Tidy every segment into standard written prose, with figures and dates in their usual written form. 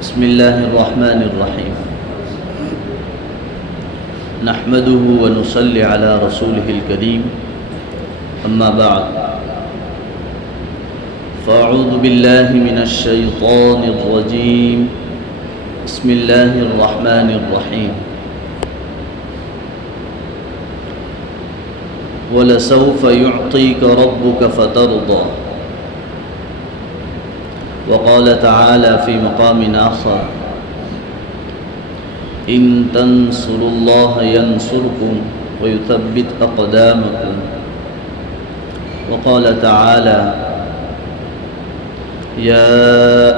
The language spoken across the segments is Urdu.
بسم الله الرحمن الرحيم نحمده ونصلي على رسوله الكريم أما بعد فأعوذ بالله من الشيطان الرجيم بسم الله الرحمن الرحيم وَلَسَوْفَ يُعْطِيكَ رَبُّكَ فَتَرْضَى وقال تعالى في مقام آخر إن تنصروا الله ينصركم ويثبت أقدامكم وقال تعالى يا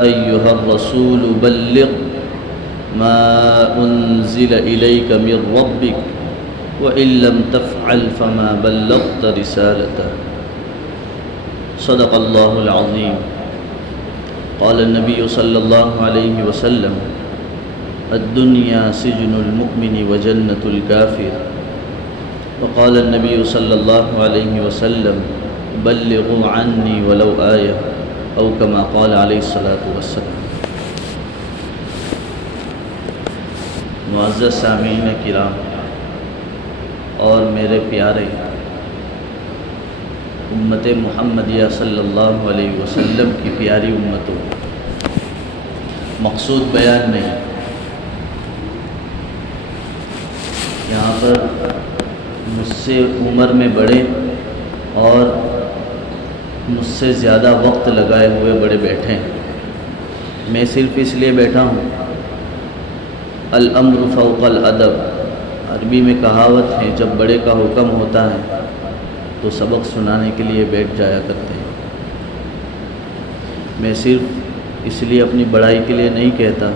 أيها الرسول بلغ ما أنزل إليك من ربك وإن لم تفعل فما بلغت رسالته صدق الله العظيم قال النبي صلى الله عليه وسلم الدنيا سجن المؤمن وجنة الكافر وقال النبي صلى الله عليه وسلم بلغوا عني ولو آية أو كما قال عليه الصلاة والسلام. معزز سامعین کرام اور میرے پیارے امت محمدیہ صلی اللہ علیہ وسلم کی پیاری امتوں، مقصود بیان نہیں، یہاں پر مجھ سے عمر میں بڑے اور مجھ سے زیادہ وقت لگائے ہوئے بڑے بیٹھے ہیں، میں صرف اس لیے بیٹھا ہوں الامر فوق الادب، عربی میں کہاوت ہے جب بڑے کا حکم ہوتا ہے تو سبق سنانے کے لیے بیٹھ جایا کرتے ہیں. میں صرف اس لیے اپنی بڑائی کے لیے نہیں کہتا،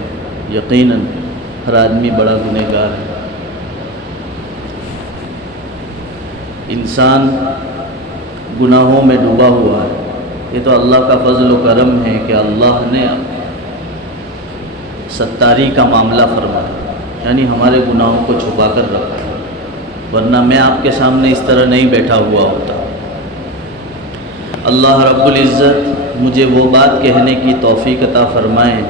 یقیناً ہر آدمی بڑا گنہگار ہے. انسان گناہوں میں ڈوبا ہوا ہے، یہ تو اللہ کا فضل و کرم ہے کہ اللہ نے ستاری کا معاملہ فرمایا، یعنی ہمارے گناہوں کو چھپا کر رکھا ہے، ورنہ میں آپ کے سامنے اس طرح نہیں بیٹھا ہوا ہوتا. اللہ رب العزت مجھے وہ بات کہنے کی توفیق عطا فرمائے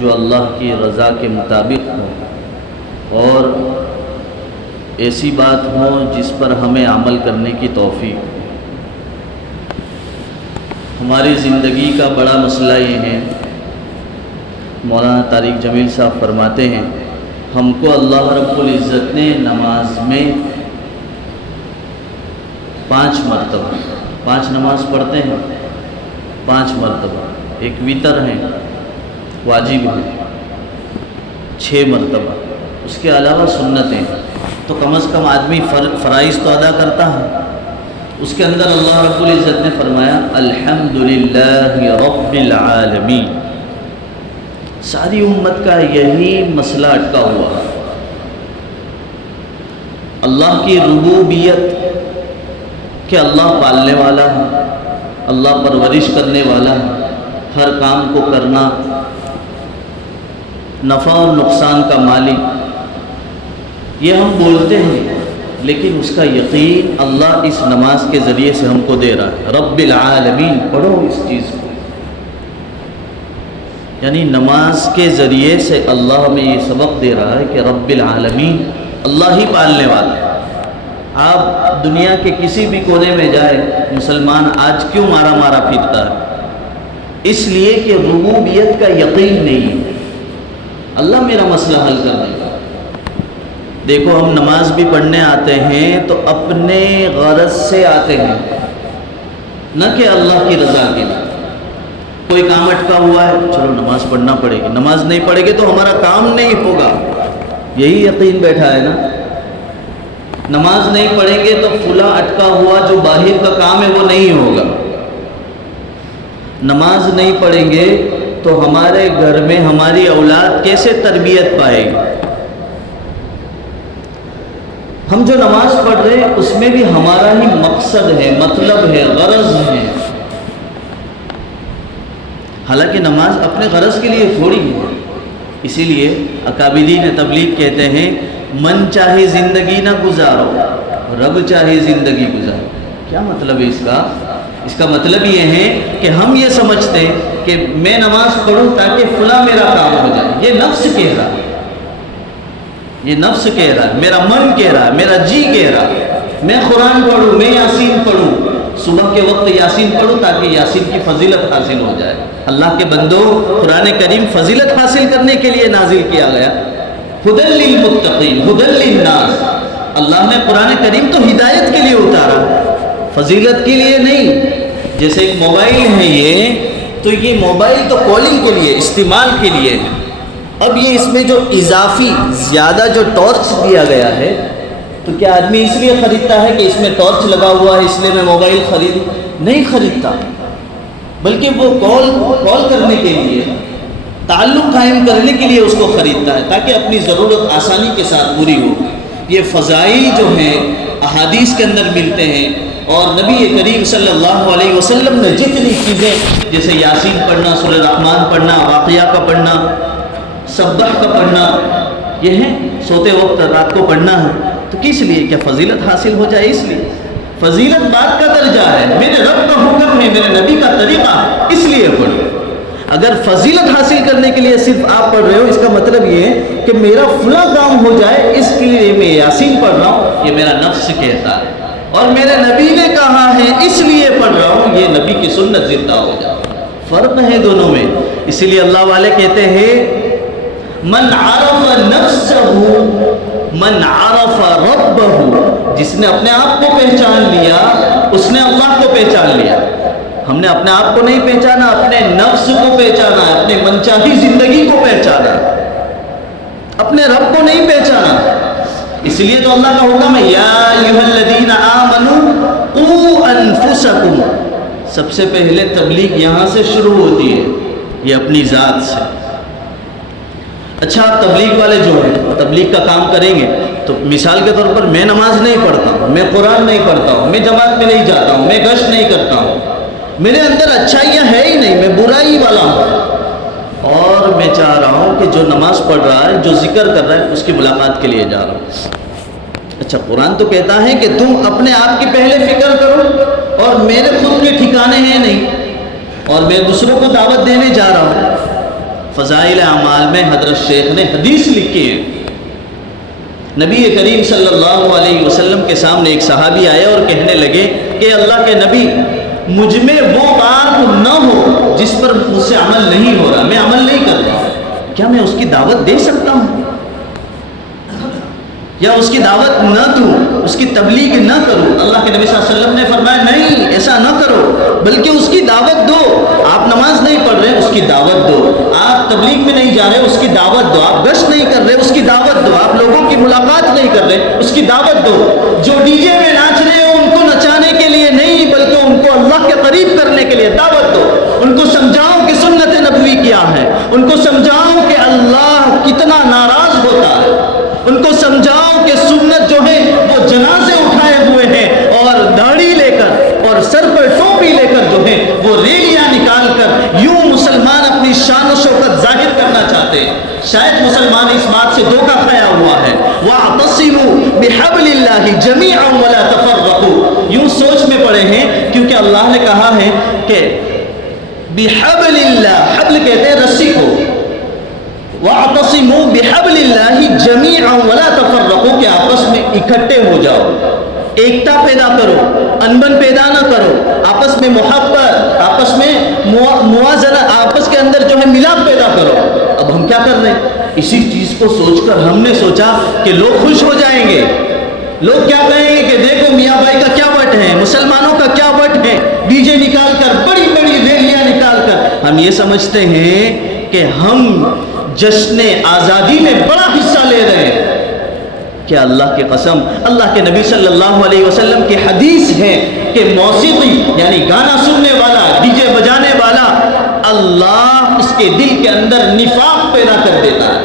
جو اللہ کی رضا کے مطابق ہو، اور ایسی بات ہو جس پر ہمیں عمل کرنے کی توفیق. ہماری زندگی کا بڑا مسئلہ یہ ہے، مولانا طارق جمیل صاحب فرماتے ہیں ہم کو اللہ رب العزت نے نماز میں 5 مرتبہ 5 نماز پڑھتے ہیں، 5 مرتبہ، ایک وتر ہے واجب ہے 6 مرتبہ، اس کے علاوہ سنتیں، تو کم از کم آدمی فرائض تو ادا کرتا ہے. اس کے اندر اللہ رب العزت نے فرمایا الحمدللہ رب العالمین. ساری امت کا یہی مسئلہ اٹکا ہوا ہے، اللہ کی ربوبیت کہ اللہ پالنے والا ہے، اللہ پرورش کرنے والا ہے، ہر کام کو کرنا، نفع اور نقصان کا مالک، یہ ہم بولتے ہیں، لیکن اس کا یقین اللہ اس نماز کے ذریعے سے ہم کو دے رہا ہے. رب العالمین پڑھو اس چیز کو، یعنی نماز کے ذریعے سے اللہ ہمیں یہ سبق دے رہا ہے کہ رب العالمین اللہ ہی پالنے والا ہے. آپ دنیا کے کسی بھی کونے میں جائیں، مسلمان آج کیوں مارا مارا پھرتا ہے؟ اس لیے کہ ربوبیت کا یقین نہیں ہے، اللہ میرا مسئلہ حل کر دے گا. دیکھو ہم نماز بھی پڑھنے آتے ہیں تو اپنے غرض سے آتے ہیں، نہ کہ اللہ کی رضا کے لیے. کوئی کام اٹکا ہوا ہے، چلو نماز پڑھنا پڑے گی، نماز نہیں پڑھے گے تو ہمارا کام نہیں ہوگا، یہی یقین بیٹھا ہے نا. نماز نہیں پڑھیں گے تو فلاں اٹکا ہوا جو باہر کا کام ہے وہ نہیں ہوگا. نماز نہیں پڑھیں گے تو ہمارے گھر میں ہماری اولاد کیسے تربیت پائے گی؟ ہم جو نماز پڑھ رہے ہیں اس میں بھی ہمارا ہی مقصد ہے، مطلب ہے، غرض ہے. حالانکہ نماز اپنے غرض کے لیے تھوڑی ہے. اسی لیے اکابرین تبلیغ کہتے ہیں من چاہے زندگی نہ گزارو، رب چاہے زندگی گزارو. کیا مطلب ہے اس کا؟ اس کا مطلب یہ ہے کہ ہم یہ سمجھتے کہ میں نماز پڑھوں تاکہ فلاں میرا کام ہو جائے، یہ یہ نفس کہہ رہا ہے، یہ نفس کہہ رہا ہے، میرا من کہہ رہا ہے، میرا جی کہہ رہا ہے میں قرآن پڑھوں، میں یاسین پڑھوں، صبح کے وقت یاسین پڑھوں تاکہ یاسین کی فضیلت حاصل ہو جائے۔ اللہ کے بندو، قرآن کریم فضیلت حاصل کرنے کے لیے نازل کیا گیا، ھدی للمتقین ھدی للناس۔ اللہ نے قرآن کریم تو ہدایت کے لیے اتارا، فضیلت کے لیے نہیں۔ جیسے ایک موبائل ہے یہ، تو یہ موبائل تو کالنگ کے لیے، استعمال کے لیے ہے۔ اب یہ اس میں جو اضافی زیادہ جو ٹارچ دیا گیا ہے، تو کیا آدمی اس لیے خریدتا ہے کہ اس میں ٹارچ لگا ہوا ہے اس لیے میں موبائل نہیں خریدتا، بلکہ وہ کال کرنے کے لیے، تعلق قائم کرنے کے لیے اس کو خریدتا ہے تاکہ اپنی ضرورت آسانی کے ساتھ پوری ہو۔ یہ فضائل جو ہیں احادیث کے اندر ملتے ہیں، اور نبی کریم صلی اللہ علیہ وسلم نے جتنی چیزیں جیسے یاسین پڑھنا، سورہ رحمان پڑھنا، واقعہ کا پڑھنا، سبح کا پڑھنا، یہ ہے سوتے وقت رات کو پڑھنا ہے، تو کس لیے؟ کیا فضیلت حاصل ہو جائے اس لیے؟ فضیلت بات کا درجہ ہے، میرے رب کا حکم ہے، میرے نبی کا طریقہ، اس لیے پڑھو۔ اگر فضیلت حاصل کرنے کے لیے صرف آپ پڑھ رہے ہو، اس کا مطلب یہ ہے کہ میرا فلاں کام ہو جائے اس کے لیے میں یاسین پڑھ رہا ہوں، یہ میرا نفس کہتا ہے، اور میرے نبی نے کہا ہے اس لیے پڑھ رہا ہوں، یہ نبی کی سنت زندہ ہو جائے۔ فرق ہے دونوں میں، اسی لیے اللہ والے کہتے ہیں من عرف نفسہ من عرف ربہ، جس نے اپنے آپ کو پہچان لیا اس نے اللہ کو پہچان لیا۔ ہم نے اپنے آپ کو نہیں پہچانا، اپنے نفس کو پہچانا، اپنے منچاہی زندگی کو پہچانا، اپنے رب کو نہیں پہچانا۔ اس لیے تو اللہ کا حکم ہے یا ایھا الذین آمنوا قوا انفسکم۔ سب سے پہلے تبلیغ یہاں سے شروع ہوتی ہے، یہ اپنی ذات سے۔ اچھا، آپ تبلیغ والے جو ہیں تبلیغ کا کام کریں گے تو مثال کے طور پر میں نماز نہیں پڑھتا ہوں، میں قرآن نہیں پڑھتا ہوں، میں جماعت میں نہیں جاتا ہوں، میں گشت نہیں کرتا ہوں، میرے اندر اچھائیاں ہے ہی نہیں، میں برائی والا ہوں، اور میں چاہ رہا ہوں کہ جو نماز پڑھ رہا ہے، جو ذکر کر رہا ہے، اس کی ملاقات کے لیے جا رہا ہوں۔ اچھا، قرآن تو کہتا ہے کہ تم اپنے آپ کی پہلے فکر کرو، اور میرے خود کے ٹھکانے ہیں نہیں، اور میں دوسروں کو دعوت دینے جا رہا ہوں۔ فضائل اعمال میں حضرت شیخ نے حدیث لکھی ہے، نبی کریم صلی اللہ علیہ وسلم کے سامنے ایک صحابی آئے اور کہنے لگے کہ اللہ کے نبی، مجھ میں وہ بات نہ ہو جس پر مجھ سے عمل نہیں ہو رہا، میں عمل نہیں کر رہا، کیا میں اس کی دعوت دے سکتا ہوں یا اس کی دعوت نہ دوں، اس کی تبلیغ نہ کروں؟ اللہ کے نبی صلی اللہ علیہ وسلم نے فرمایا نہیں، ایسا نہ کرو، بلکہ اس کی دعوت دو۔ آپ نماز نہیں پڑھ رہے، اس کی دعوت دو۔ آپ تبلیغ میں نہیں جا رہے، اس کی دعوت دو۔ آپ گشت نہیں کر رہے، اس کی دعوت دو۔ آپ لوگوں کی ملاقات نہیں کر رہے، اس کی دعوت دو۔ جو ڈی جے میں ناچ رہے ہو، ان کو نچانے کے لیے نہیں، بلکہ ان کو اللہ کے قریب کرنے کے لیے دعوت دو۔ ان کو سمجھاؤ کہ سنت نبوی کیا ہے، ان کو سمجھاؤ کہ اللہ کتنا ناراض ہوتا ہے، ان کو سمجھاؤ کہ سنت جو ہے وہ جنازے اٹھائے ہوئے ہیں، اور داڑھی لے کر اور سر پر ٹوپی لے کر جو ہے وہ ریلیاں نکال کر یوں مسلمان اپنی شان و شوکت ظاہر کرنا چاہتے ہیں۔ شاید مسلمان اس بات سے دھوکہ کھایا ہوا ہے، وَاعْتَصِمُوا بِحَبْلِ اللَّهِ جَمِيعًا وَلَا تَفَرَّقُوا، یوں سوچ میں پڑے ہیں کیونکہ اللہ نے کہا ہے کہ بِحَبْلِ اللَّهِ، حبل کہتے ہیں رسی کو، وَاعْتَصِمُوا بِحَبْلِ اللَّهِ جَمِيعًا وَلَا تَفَرَّقُوا، کہ آپس میں اکٹھے ہو جاؤ، ایکتا پیدا کرو، انبن پیدا نہ کرو، آپس میں محبت، آپس میں موازنہ، آپس کے اندر جو ہے ملاپ پیدا کرو۔ اب ہم کیا کر رہے ہیں؟ اسی چیز کو سوچ کر ہم نے سوچا کہ لوگ خوش ہو جائیں گے، لوگ کیا کہیں گے کہ دیکھو میاں بھائی کا کیا وٹ ہے، مسلمانوں کا کیا وٹ ہے، ڈی جے نکال کر، بڑی بڑی ریلیاں نکال کر۔ ہم یہ سمجھتے ہیں کہ ہم جشن آزادی میں بڑا حصہ لے رہے ہیں۔ کہ اللہ کی قسم، اللہ کے نبی صلی اللہ علیہ وسلم کی حدیث ہے کہ موسیقی یعنی گانا سننے والا، ڈی جے بجانے والا، اللہ اس کے دل کے اندر نفاق پیدا کر دیتا ہے۔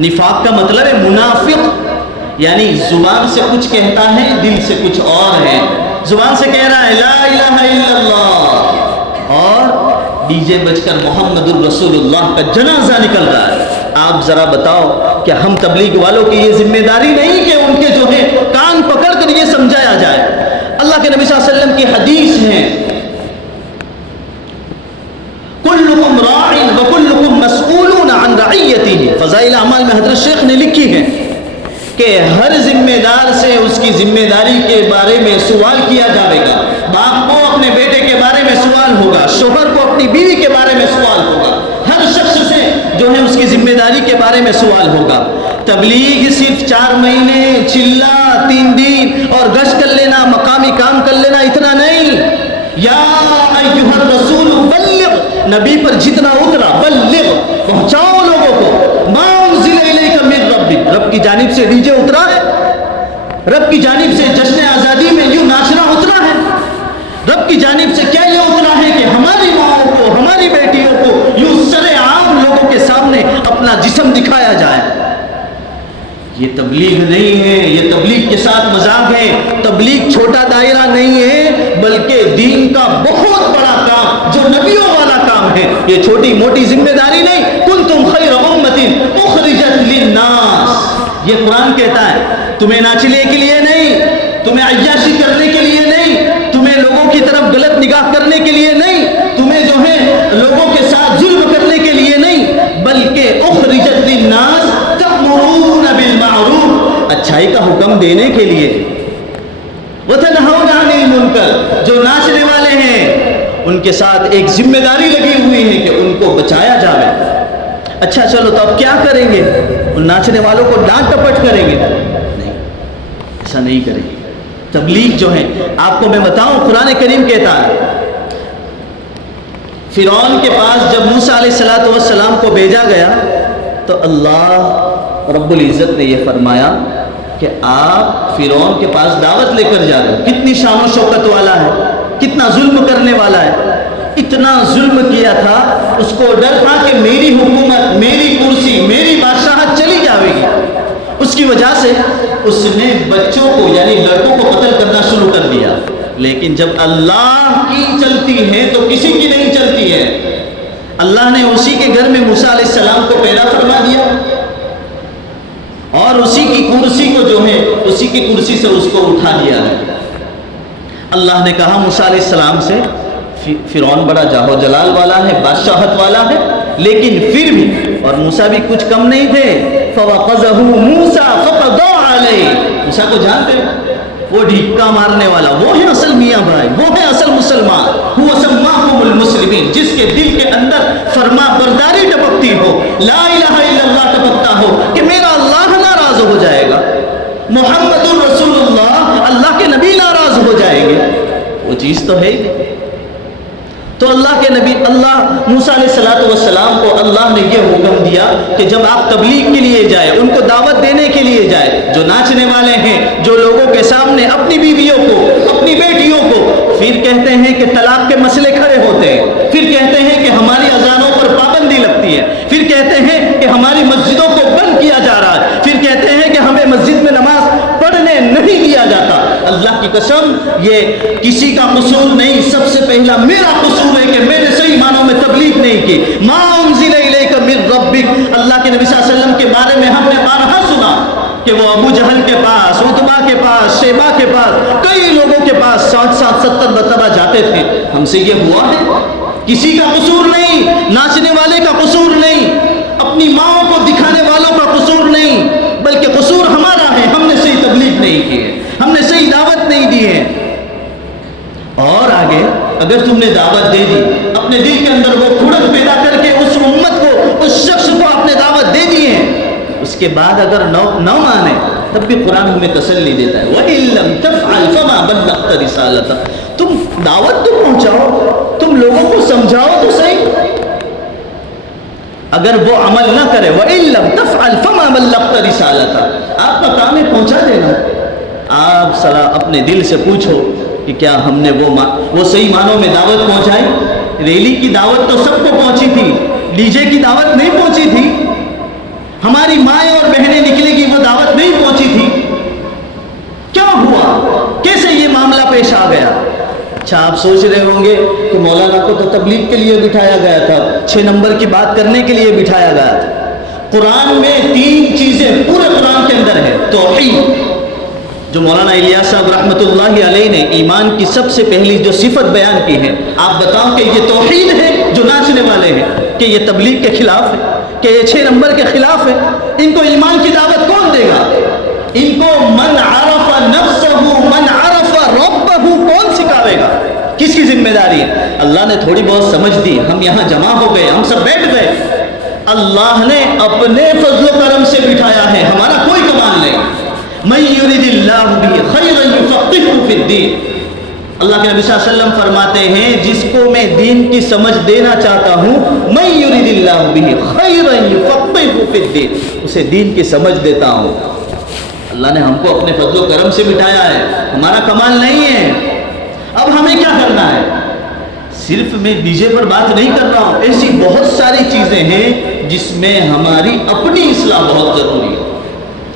نفاق کا مطلب ہے منافق، یعنی زبان سے کچھ کہتا ہے، دل سے کچھ اور ہے۔ زبان سے کہہ رہا ہے لا الہ الا اللہ، اور ڈی جے بج کر محمد الرسول اللہ کا جنازہ نکل رہا ہے۔ آپ ذرا بتاؤ کہ ہم تبلیغ والوں کی یہ ذمہ داری نہیں کہ ان کے جو ہے کان پکڑ کر یہ سمجھایا جائے۔ اللہ کے نبی صلی اللہ علیہ وسلم کی حدیث ہے کلکم راع وکلکم مسئولون عن رعیتہ، شیخ نے لکھی ہے کہ ہر ذمہ دار سے اس کی ذمہ داری کے بارے میں سوال کیا جائے گا. باپ کو اپنے بیٹے کے بارے میں سوال ہوگا, شوہر کو اپنی بیوی کے بارے میں سوال ہوگا, ہر شخص سے جو ہے اس کی ذمہ داری کے بارے میں سوال ہوگا. تبلیغ صرف 4 مہینے, چلہ 3 دن اور گشت کر لینا, مقامی کام کر لینا, اتنا نہیں. یا ایھا الرسول بلغ, نبی پر جتنا اترا بلغ, پہنچاؤ لوگوں کو. ما انزل الیک من ربک, رب کی جانب سے ڈی جے اترا ہے, رب کی جانب سے جشن آزادی میں یوں ناچنا اترا ہے, رب کی جانب سے کیا یہ اترا ہے کہ ہماری ماؤں کو, ہماری بیٹیوں کو یوں سر عام لوگوں کے سامنے اپنا جسم دکھایا جائے. یہ تبلیغ نہیں ہے, یہ تبلیغ کے ساتھ مذاق ہے. تبلیغ چھوٹا دائرہ نہیں ہے بلکہ دین کا بہت بڑا کام جو نبیوں والا کام ہے. یہ چھوٹی موٹی ذمہ داری نہیں. کنتم خیر امۃ اخرجت للناس, یہ قرآن کہتا ہے. تمہیں ناچنے کے لیے نہیں, تمہیں عیاشی کرنے کے لیے نہیں, تمہیں لوگوں کی طرف غلط نگاہ کرنے کے لیے نہیں, تمہیں جو ہے لوگوں کے ساتھ ظلم کرنے کے لیے نہیں, بلکہ اخرجت للناس تأمرون بالمعروف, اچھائی کا حکم دینے کے لیے. وتنہون عن المنکر, جو ناچنے والے ہیں ان کے ساتھ ایک ذمہ داری لگی ہوئی ہے کہ ان کو بچایا جائے. اچھا چلو تو اب کیا کریں گے؟ ان ناچنے والوں کو ڈانٹ ٹپٹ کریں گے؟ نہیں, ایسا نہیں کریں گے. تبلیغ جو ہے, آپ کو میں بتاؤں, قرآن کریم کہتا ہے فرعون کے پاس جب موسیٰ علیہ السلام کو بھیجا گیا تو اللہ رب العزت نے یہ فرمایا کہ آپ فرعون کے پاس دعوت لے کر جا رہے ہو. کتنی شان و شوکت والا ہے, کتنا ظلم کرنے والا ہے. اتنا ظلم کیا تھا, اس کو ڈر تھا کہ میری حکومت, میری کرسی, میری بادشاہت چلی جائے گی. اس کی وجہ سے اس نے بچوں کو یعنی لڑکوں کو قتل کرنا شروع کر دیا. لیکن جب اللہ کی چلتی ہے تو کسی کی نہیں چلتی ہے. اللہ نے اسی کے گھر میں موسیٰ علیہ السلام کو پیدا فرما دیا اور اسی کی کرسی کو جو ہے اسی کی کرسی سے اس کو اٹھا دیا ہے. اللہ نے کہا موسیٰ علیہ السلام سے, فرعون بڑا جاہ و جلال والا ہے, بادشاہت والا ہے, لیکن پھر بھی, اور موسیٰ بھی کچھ کم نہیں تھے, فَوَقَذَهُ مُوسَى فَقَضَى عَلَيْهِ, موسیٰ کو جانتے ہو, وہ ڈھکا مارنے والا, وہ ہے اصل میاں بھائی, وہ ہے اصل مسلمان. هُوَ سَمَّاكُمُ الْمُسْلِمِينَ, جس کے دل کے اندر فرما برداری ٹپکتی ہو, لا الہ الا اللہ ٹپکتا ہو کہ میرا اللہ ناراض ہو جائے گا, محمد الرسول اللہ, اللہ کے نبی ناراض ہو جائیں گے, وہ چیز تو ہے ہی. تو اللہ کے نبی, اللہ موسیٰ علیہ السلام کو اللہ نے یہ حکم دیا کہ جب آپ تبلیغ کے لیے جائے, ان کو دعوت دینے کے لیے جائے, جو ناچنے والے ہیں, جو لوگوں کے سامنے اپنی بیویوں کو, اپنی بیٹیوں کو, پھر کہتے ہیں کہ طلاق کے مسئلے کھڑے ہوتے ہیں, پھر کہتے ہیں کہ ہماری اذانوں پر پابندی لگتی ہے, پھر کہتے ہیں کہ ہماری مسجدوں کو بند کیا جا رہا ہے, پھر کہتے ہیں کہ ہمیں مسجد میں نماز پڑھنے نہیں دیا جاتا. اللہ کی قسم یہ کسی کا قصور نہیں, سب سے پہلا میرا قصور ہے کہ میں نے صحیح معنوں میں تبلیغ نہیں کی. ما انزل الیک من ربک, اللہ کے نبی صلی اللہ علیہ وسلم کے بارے میں ہم نے بارہا سنا کہ وہ ابو جہل کے پاس, عتبہ کے پاس, شیبہ کے پاس, کئی لوگوں کے پاس 60-70 مرتبہ جاتے تھے. ہم سے یہ ہوا ہے؟ کسی کا قصور نہیں, ناچنے والے کا قصور نہیں, اپنی ماؤں کو دکھانے والوں کا قصور نہیں, بلکہ قصور ہمارا ہے, ہم نے صحیح تبلیغ نہیں کی ہے, ہم نے صحیح دعوت نہیں دی ہے. اور آگے اگر تم نے دعوت دے دی, اپنے دل کے اندر وہ کھڑک پیدا کر کے اس امت کو, اس شخص کو آپ نے دعوت دے دی ہے, اس کے بعد اگر نہ مانے تب بھی قرآن ہمیں تسلی دیتا ہے, وَإِن لَّمْ تَفْعَلْ فَمَا بَلَّغْتَ رِسَالَتَهُ, تم دعوت تو پہنچاؤ, تم لوگوں کو سمجھاؤ تو صحیح. اگر وہ عمل نہ کرے, وَإِن لَّمْ تَفْعَلْ فَمَا بَلَّغْتَ رِسَالَتَهُ, آپ کا کام ہے پہنچا دینا. آپ اپنے دل سے پوچھو کہ کیا ہم نے وہ صحیح معنوں میں دعوت پہنچائی؟ ریلی کی دعوت تو سب کو پہنچی تھی, ڈی جے کی دعوت نہیں پہنچی تھی, ہماری مائیں اور بہنیں نکلے گی وہ دعوت نہیں پہنچی تھی. کیا ہوا, کیسے یہ معاملہ پیش آ گیا؟ اچھا آپ سوچ رہے ہوں گے کہ مولانا کو تو تبلیغ کے لیے بٹھایا گیا تھا, 6 نمبر کی بات کرنے کے لیے بٹھایا گیا تھا. قرآن میں 3 چیزیں پورے قرآن کے اندر ہے. توحید, جو مولانا الیاس صاحب رحمۃ اللہ علیہ نے ایمان کی سب سے پہلی جو صفت بیان کی ہے, آپ بتاؤ کہ یہ توحید ہے جو ناچنے والے ہیں, کہ یہ تبلیغ کے خلاف ہے؟ کہ یہ 6 نمبر کے خلاف ہے، ان کو ایمان کی دعوت کون دے گا؟ ان کو من عرف نفسہ من عرف ربہ کون سکھاوے گا؟ کس کی ذمہ داری ہے؟ اللہ نے تھوڑی بہت سمجھ دی، ہم یہاں جمع ہو گئے، ہم سب بیٹھ گئے، اللہ نے اپنے فضل و کرم سے بٹھایا ہے، ہمارا کوئی کمال نہیں۔ من یرید اللہ بہ خیرا یفقہہ فی الدین، اللہ کے نبی صلی اللہ علیہ وسلم فرماتے ہیں جس کو میں دین کی سمجھ دینا چاہتا ہوں، من یرید اللہ بہ خیرا یفقہہ فی الدین، اسے دین کی سمجھ دیتا ہوں۔ اللہ نے ہم کو اپنے فضل و کرم سے بٹھایا ہے، ہمارا کمال نہیں ہے۔ اب ہمیں کیا کرنا ہے؟ صرف میں ڈی جے پر بات نہیں کر رہا ہوں، ایسی بہت ساری چیزیں ہیں جس میں ہماری اپنی اصلاح بہت ضروری ہے،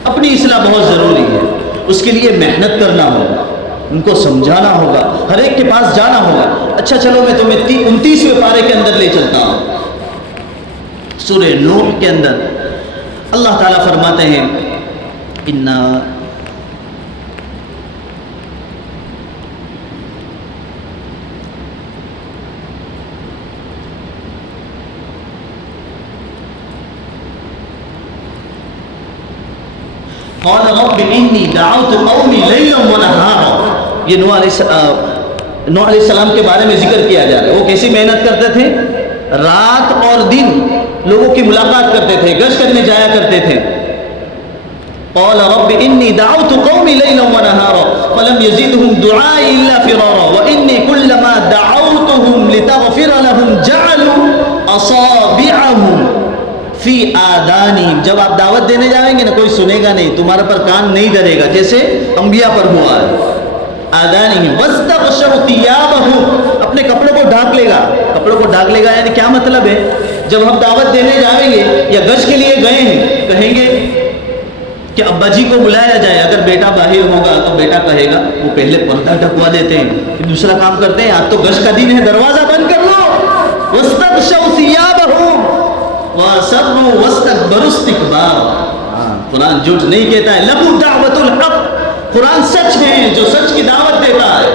اپنی اصلاح بہت ضروری ہے، اس کے لیے محنت کرنا ہوگا، ان کو سمجھانا ہوگا، ہر ایک کے پاس جانا ہوگا۔ اچھا چلو میں تمہیں 29ویں پارے کے اندر لے چلتا ہوں، سورہ نوح کے اندر اللہ تعالیٰ فرماتے ہیں قال رب انی دعوت قومی لیلا ونہارا، یہ نوح علیہ السلام کے بارے میں ذکر کیا جا رہا ہے۔ وہ کیسی محنت کرتے تھے؟ رات اور دن لوگوں کی ملاقات کرتے تھے، گشت کرنے جایا کرتے تھے۔ قال رب انی دعوت قومی لیلا ونہارا فلم یزدہم دعائی الا فرارا وانی کلما دعوتہم لتغفر لہم جعلوا اصابعہم فی آذانہم، جب آپ دعوت دینے جائیں گے نا کوئی سنے گا نہیں، تمہارے پر کان نہیں دھرے گا، جیسے انبیاء پر ہوا ہے۔ آذانہم واستغشوا ثیابہم، اپنے کپڑوں کو ڈھانک لے گا، کپڑوں کو ڈھانک لے گا یعنی کیا مطلب ہے؟ جب ہم دعوت دینے جائیں گے یا گشت کے لیے گئے ہیں، کہیں گے کہ ابا جی کو بلایا جائے، اگر بیٹا باہر ہوگا تو بیٹا کہے گا، وہ پہلے پردہ ڈھکوا دیتے ہیں، پھر دوسرا کام کرتے ہیں، آج تو گشت کا دن ہے دروازہ بند کر لو۔ واستغشوا ثیابہم وَأَسَرُّوا وَاسْتَكْبَرُوا اسْتِكْبَارًا، قرآن جھوٹ نہیں کہتا ہے، لَهُ دَعْوَةُ الْحَقِّ، قرآن سچ ہے جو سچ کی دعوت دیتا ہے۔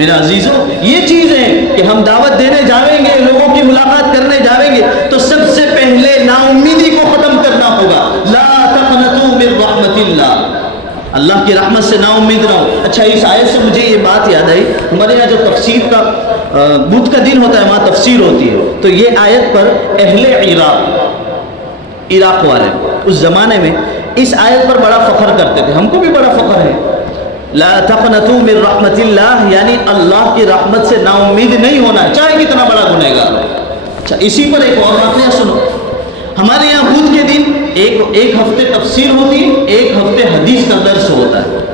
میرا عزیزو، یہ چیز ہے کہ ہم دعوت دینے جاویں گے، لوگوں کی ملاقات کرنے جاویں گے تو سب سے پہلے نا امیدی کو ختم کرنا ہوگا۔ لا تقنطوا من رحمت اللہ، اللہ کی رحمت سے نا امید رہو۔ اچھا اس آیت سے مجھے یہ بات یاد آئی، ہمارے یہاں جو تفسیر کا بدھ کا دن ہوتا ہے وہاں تفسیر ہوتی ہے، تو یہ آیت پر اہل عراق والے اس زمانے میں اس آیت پر بڑا فخر کرتے تھے، ہم کو بھی بڑا فخر ہے۔ لا تقنطوا من رحمت اللہ، یعنی اللہ کی رحمت سے نا امید نہیں ہونا چاہے کتنا بڑا گنہگار ہو۔ اچھا اسی پر ایک اور واقعہ سنو، ہمارے یہاں بدھ کے دن ایک ہفتے تفسیر ہوتی ہے، ایک ہفتے حدیث کا درس ہوتا ہے۔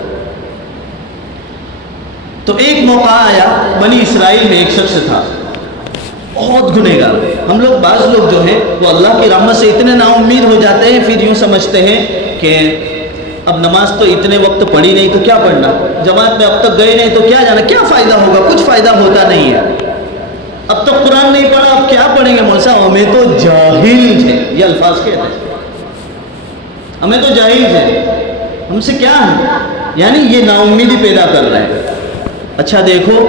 تو ایک موقع آیا، بنی اسرائیل میں ایک شخص تھا بہت گنہگار۔ ہم لوگ بعض لوگ جو ہیں وہ اللہ کی رحمت سے اتنے نا امید ہو جاتے ہیں، پھر یوں سمجھتے ہیں کہ اب نماز تو اتنے وقت پڑھی نہیں تو کیا پڑھنا، جماعت میں اب تک گئے نہیں تو کیا جانا، کیا فائدہ ہوگا، کچھ فائدہ ہوتا نہیں ہے، اب تک قرآن نہیں پڑھا اب کیا پڑھیں گے، مولوی صاحب ہمیں تو جاہل تھے، یہ الفاظ کہتے ہیں، ہمیں تو جاہل تھے، ہم سے کیا ہے، یعنی یہ نا امیدی پیدا کر رہے ہیں۔ اچھا دیکھو،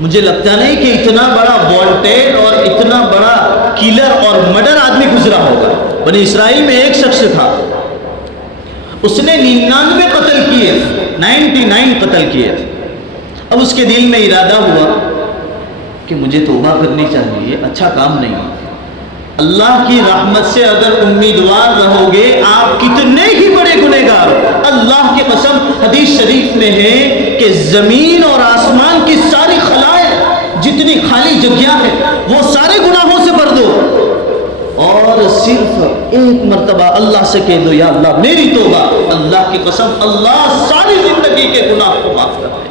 مجھے لگتا نہیں کہ اتنا بڑا وانٹیڈ اور اتنا بڑا کلر اور مرڈر آدمی گزرا ہوگا۔ بنی اسرائیل میں ایک شخص تھا، اس نے 99 قتل کیے، 99 قتل کیے۔ اب اس کے دل میں ارادہ ہوا کہ مجھے توبہ کرنی چاہیے، یہ اچھا کام نہیں ہے۔ اللہ کی رحمت سے اگر امیدوار رہو گے آپ کتنے ہی بڑے گنہگار ہو، اللہ کی قسم حدیث شریف میں ہے کہ زمین اور آسمان کی ساری خلائق جتنی خالی جگہ ہے وہ سارے گناہوں سے بھر دو، اور صرف ایک مرتبہ اللہ سے کہہ دو یا اللہ میری توبہ، اللہ کی قسم اللہ ساری زندگی کے گناہ کو معاف کر دے۔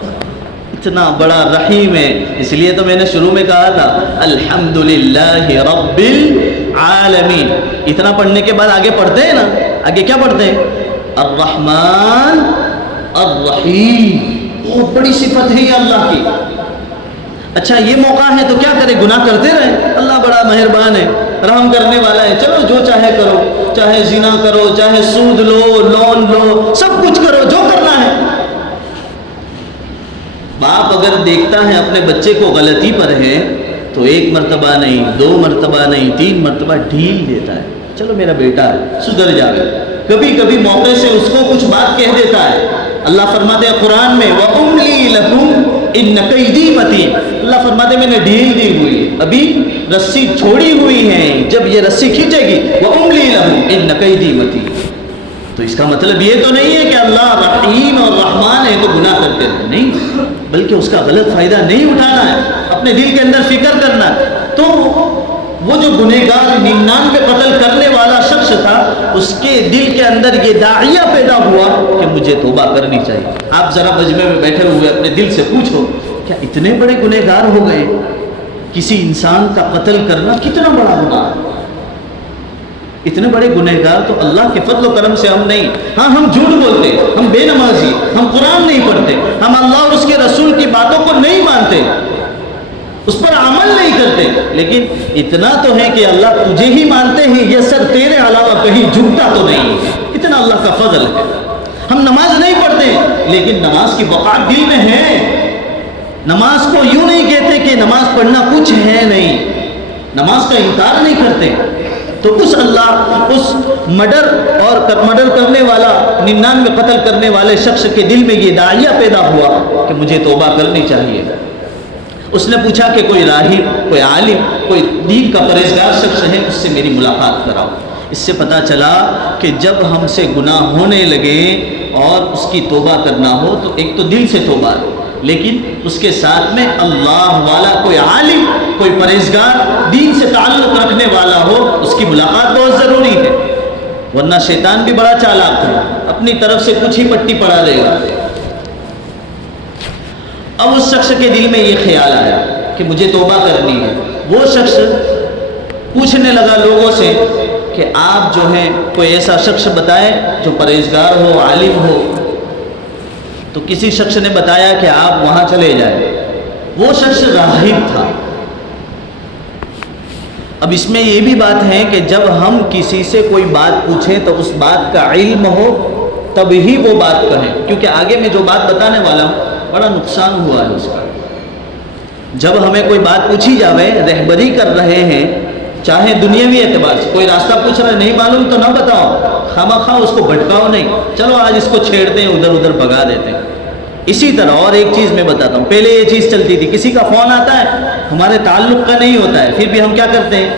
اتنا بڑا رحیم ہے، اس لیے تو میں نے شروع میں کہا تھا الحمدللہ رب العالمین۔ اتنا پڑھنے کے بعد آگے پڑھتے ہیں نا، آگے کیا پڑھتے ہیں؟ الرحمن الرحیم، بہت بڑی صفت ہے یہ اللہ کی۔ اچھا یہ موقع ہے تو کیا کرے، گناہ کرتے رہے، اللہ بڑا مہربان ہے، رحم کرنے والا ہے، چلو جو چاہے کرو، چاہے زنا کرو، چاہے سود لو، لون لو، سب کچھ کرو جو کرنا ہے۔ باپ اگر دیکھتا ہے اپنے بچے کو غلطی پر ہے تو 1 مرتبہ نہیں، 2 مرتبہ نہیں، 3 مرتبہ ڈھیل دیتا ہے، چلو میرا بیٹا ہے سدھر جائے. کبھی کبھی موقع سے اس کو کچھ بات کہہ دیتا ہے. اللہ فرماتے ہیں قرآن میں وَأُمْلِي لَكُمْ إِنَّ كَيْدِي مَتِينٌ. اللہ فرماتے ہیں میں نے ڈھیل دی ہوئی، ابھی رسی چھوڑی ہوئی ہے، جب یہ رسی کھینچے گی وَأُمْلِي لَهُ إِنَّ كَيْدِي مَتِينٌ. تو اس کا مطلب یہ تو نہیں ہے کہ اللہ رحیم اور رحمان ہے تو گناہ کرتے رہے، نہیں، بلکہ اس کا غلط فائدہ نہیں اٹھانا ہے، اپنے دل کے اندر فکر کرنا ہے. تو وہ جو گنہگار 99 قتل کرنے والا شخص تھا، اس کے دل کے اندر یہ داعیہ پیدا ہوا کہ مجھے توبہ کرنی چاہیے. آپ ذرا مجمع میں بیٹھے ہوئے اپنے دل سے پوچھو، کیا اتنے بڑے گنہگار ہو گئے؟ کسی انسان کا قتل کرنا کتنا بڑا گناہ ہے. اتنے بڑے گنہگار تو اللہ کے فضل و کرم سے ہم نہیں. ہاں ہم جھوٹ بولتے، ہم بے نمازی، ہم قرآن نہیں پڑھتے، ہم اللہ اور اس کے رسول کی باتوں کو نہیں مانتے، اس پر عمل نہیں کرتے، لیکن اتنا تو ہے کہ اللہ تجھے ہی مانتے ہیں، یہ سر تیرے علاوہ کہیں جھکتا تو نہیں. اتنا اللہ کا فضل ہے. ہم نماز نہیں پڑھتے لیکن نماز کی بقا دل میں ہے. نماز کو یوں نہیں کہتے کہ نماز پڑھنا کچھ ہے نہیں، نماز کا انکار نہیں کرتے. تو اس اللہ اس مرڈر کرنے والا 99 قتل کرنے والے شخص کے دل میں یہ داعیہ پیدا ہوا کہ مجھے توبہ کرنی چاہیے. اس نے پوچھا کہ کوئی راہب، کوئی عالم، کوئی دین کا پرہیزگار شخص ہے، اس سے میری ملاقات کراؤ. اس سے پتہ چلا کہ جب ہم سے گناہ ہونے لگے اور اس کی توبہ کرنا ہو تو ایک تو دل سے توبہ ہے، لیکن اس کے ساتھ میں اللہ والا کوئی عالم، کوئی پرہیزگار، دین سے تعلق رکھنے والا ہو، اس کی ملاقات بہت ضروری ہے. ورنہ شیطان بھی بڑا چالاک ہے، اپنی طرف سے کچھ ہی پٹی پڑا دے گا. اب اس شخص کے دل میں یہ خیال آیا کہ مجھے توبہ کرنی ہے. وہ شخص پوچھنے لگا لوگوں سے کہ آپ جو ہیں کوئی ایسا شخص بتائیں جو پرہیزگار ہو، عالم ہو. تو کسی شخص نے بتایا کہ آپ وہاں چلے جائیں. وہ شخص راہب تھا. اب اس میں یہ بھی بات ہے کہ جب ہم کسی سے کوئی بات پوچھیں تو اس بات کا علم ہو تب ہی وہ بات کہیں، کیونکہ آگے میں جو بات بتانے والا ہوں بڑا نقصان ہوا ہے اس کا. جب ہمیں کوئی بات پوچھی جاوے، رہبری کر رہے ہیں، چاہے دنیاوی اعتبار سے، کوئی راستہ پوچھ رہا ہے نہیں معلوم تو نہ بتاؤ، خواہ اس کو بھٹکاؤ نہیں، چلو آج اس کو چھیڑتے ہیں، ادھر ادھر بھگا دیتے ہیں. اسی طرح اور ایک چیز میں بتاتا ہوں، پہلے یہ چیز چلتی تھی، کسی کا فون آتا ہے ہمارے تعلق کا نہیں ہوتا ہے، پھر بھی ہم کیا کرتے ہیں،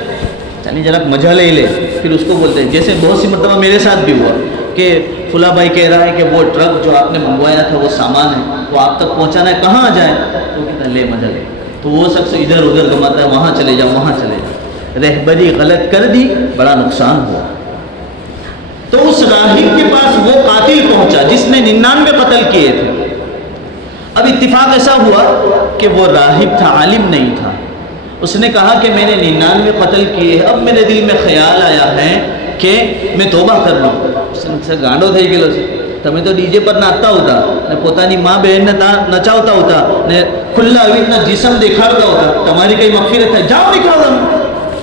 چلیے ذرا مزہ لے لے، پھر اس کو بولتے ہیں. جیسے بہت سی مرتبہ میرے ساتھ بھی ہوا کہ فلاں بھائی کہہ رہا ہے کہ وہ ٹرک جو آپ نے منگوایا تھا وہ سامان ہے وہ آپ تک پہنچانا ہے، کہاں آ جائے؟ تو کہتا ہے لے مزہ لے. تو وہ شخص ادھر ادھر گھماتا ہے، وہاں چلے جا وہاں چلے جا. رہبری غلط کر دی، بڑا نقصان ہوا. تو اس راہب کے پاس وہ قاتل پہنچا جس نے 99 قتل کیے تھے. اب اتفاق ایسا ہوا کہ وہ راہب تھا، عالم نہیں تھا. اس نے کہا کہ میں نے 99 قتل کیے، اب میرے دل میں خیال آیا ہے کہ میں توبہ کر لوں. اس نے گانڈو تھے گلو سے تمہیں تو ڈی جے پر ناچتا ہوتا نے પોતાની માં બહેનને નચાવતા હોતા ને ખુલ્લા આવી રીતના જીસમ દેખાડતા હોતા, તમારી કઈ મગફિરત થાય, જાઓ નીકળો તમે.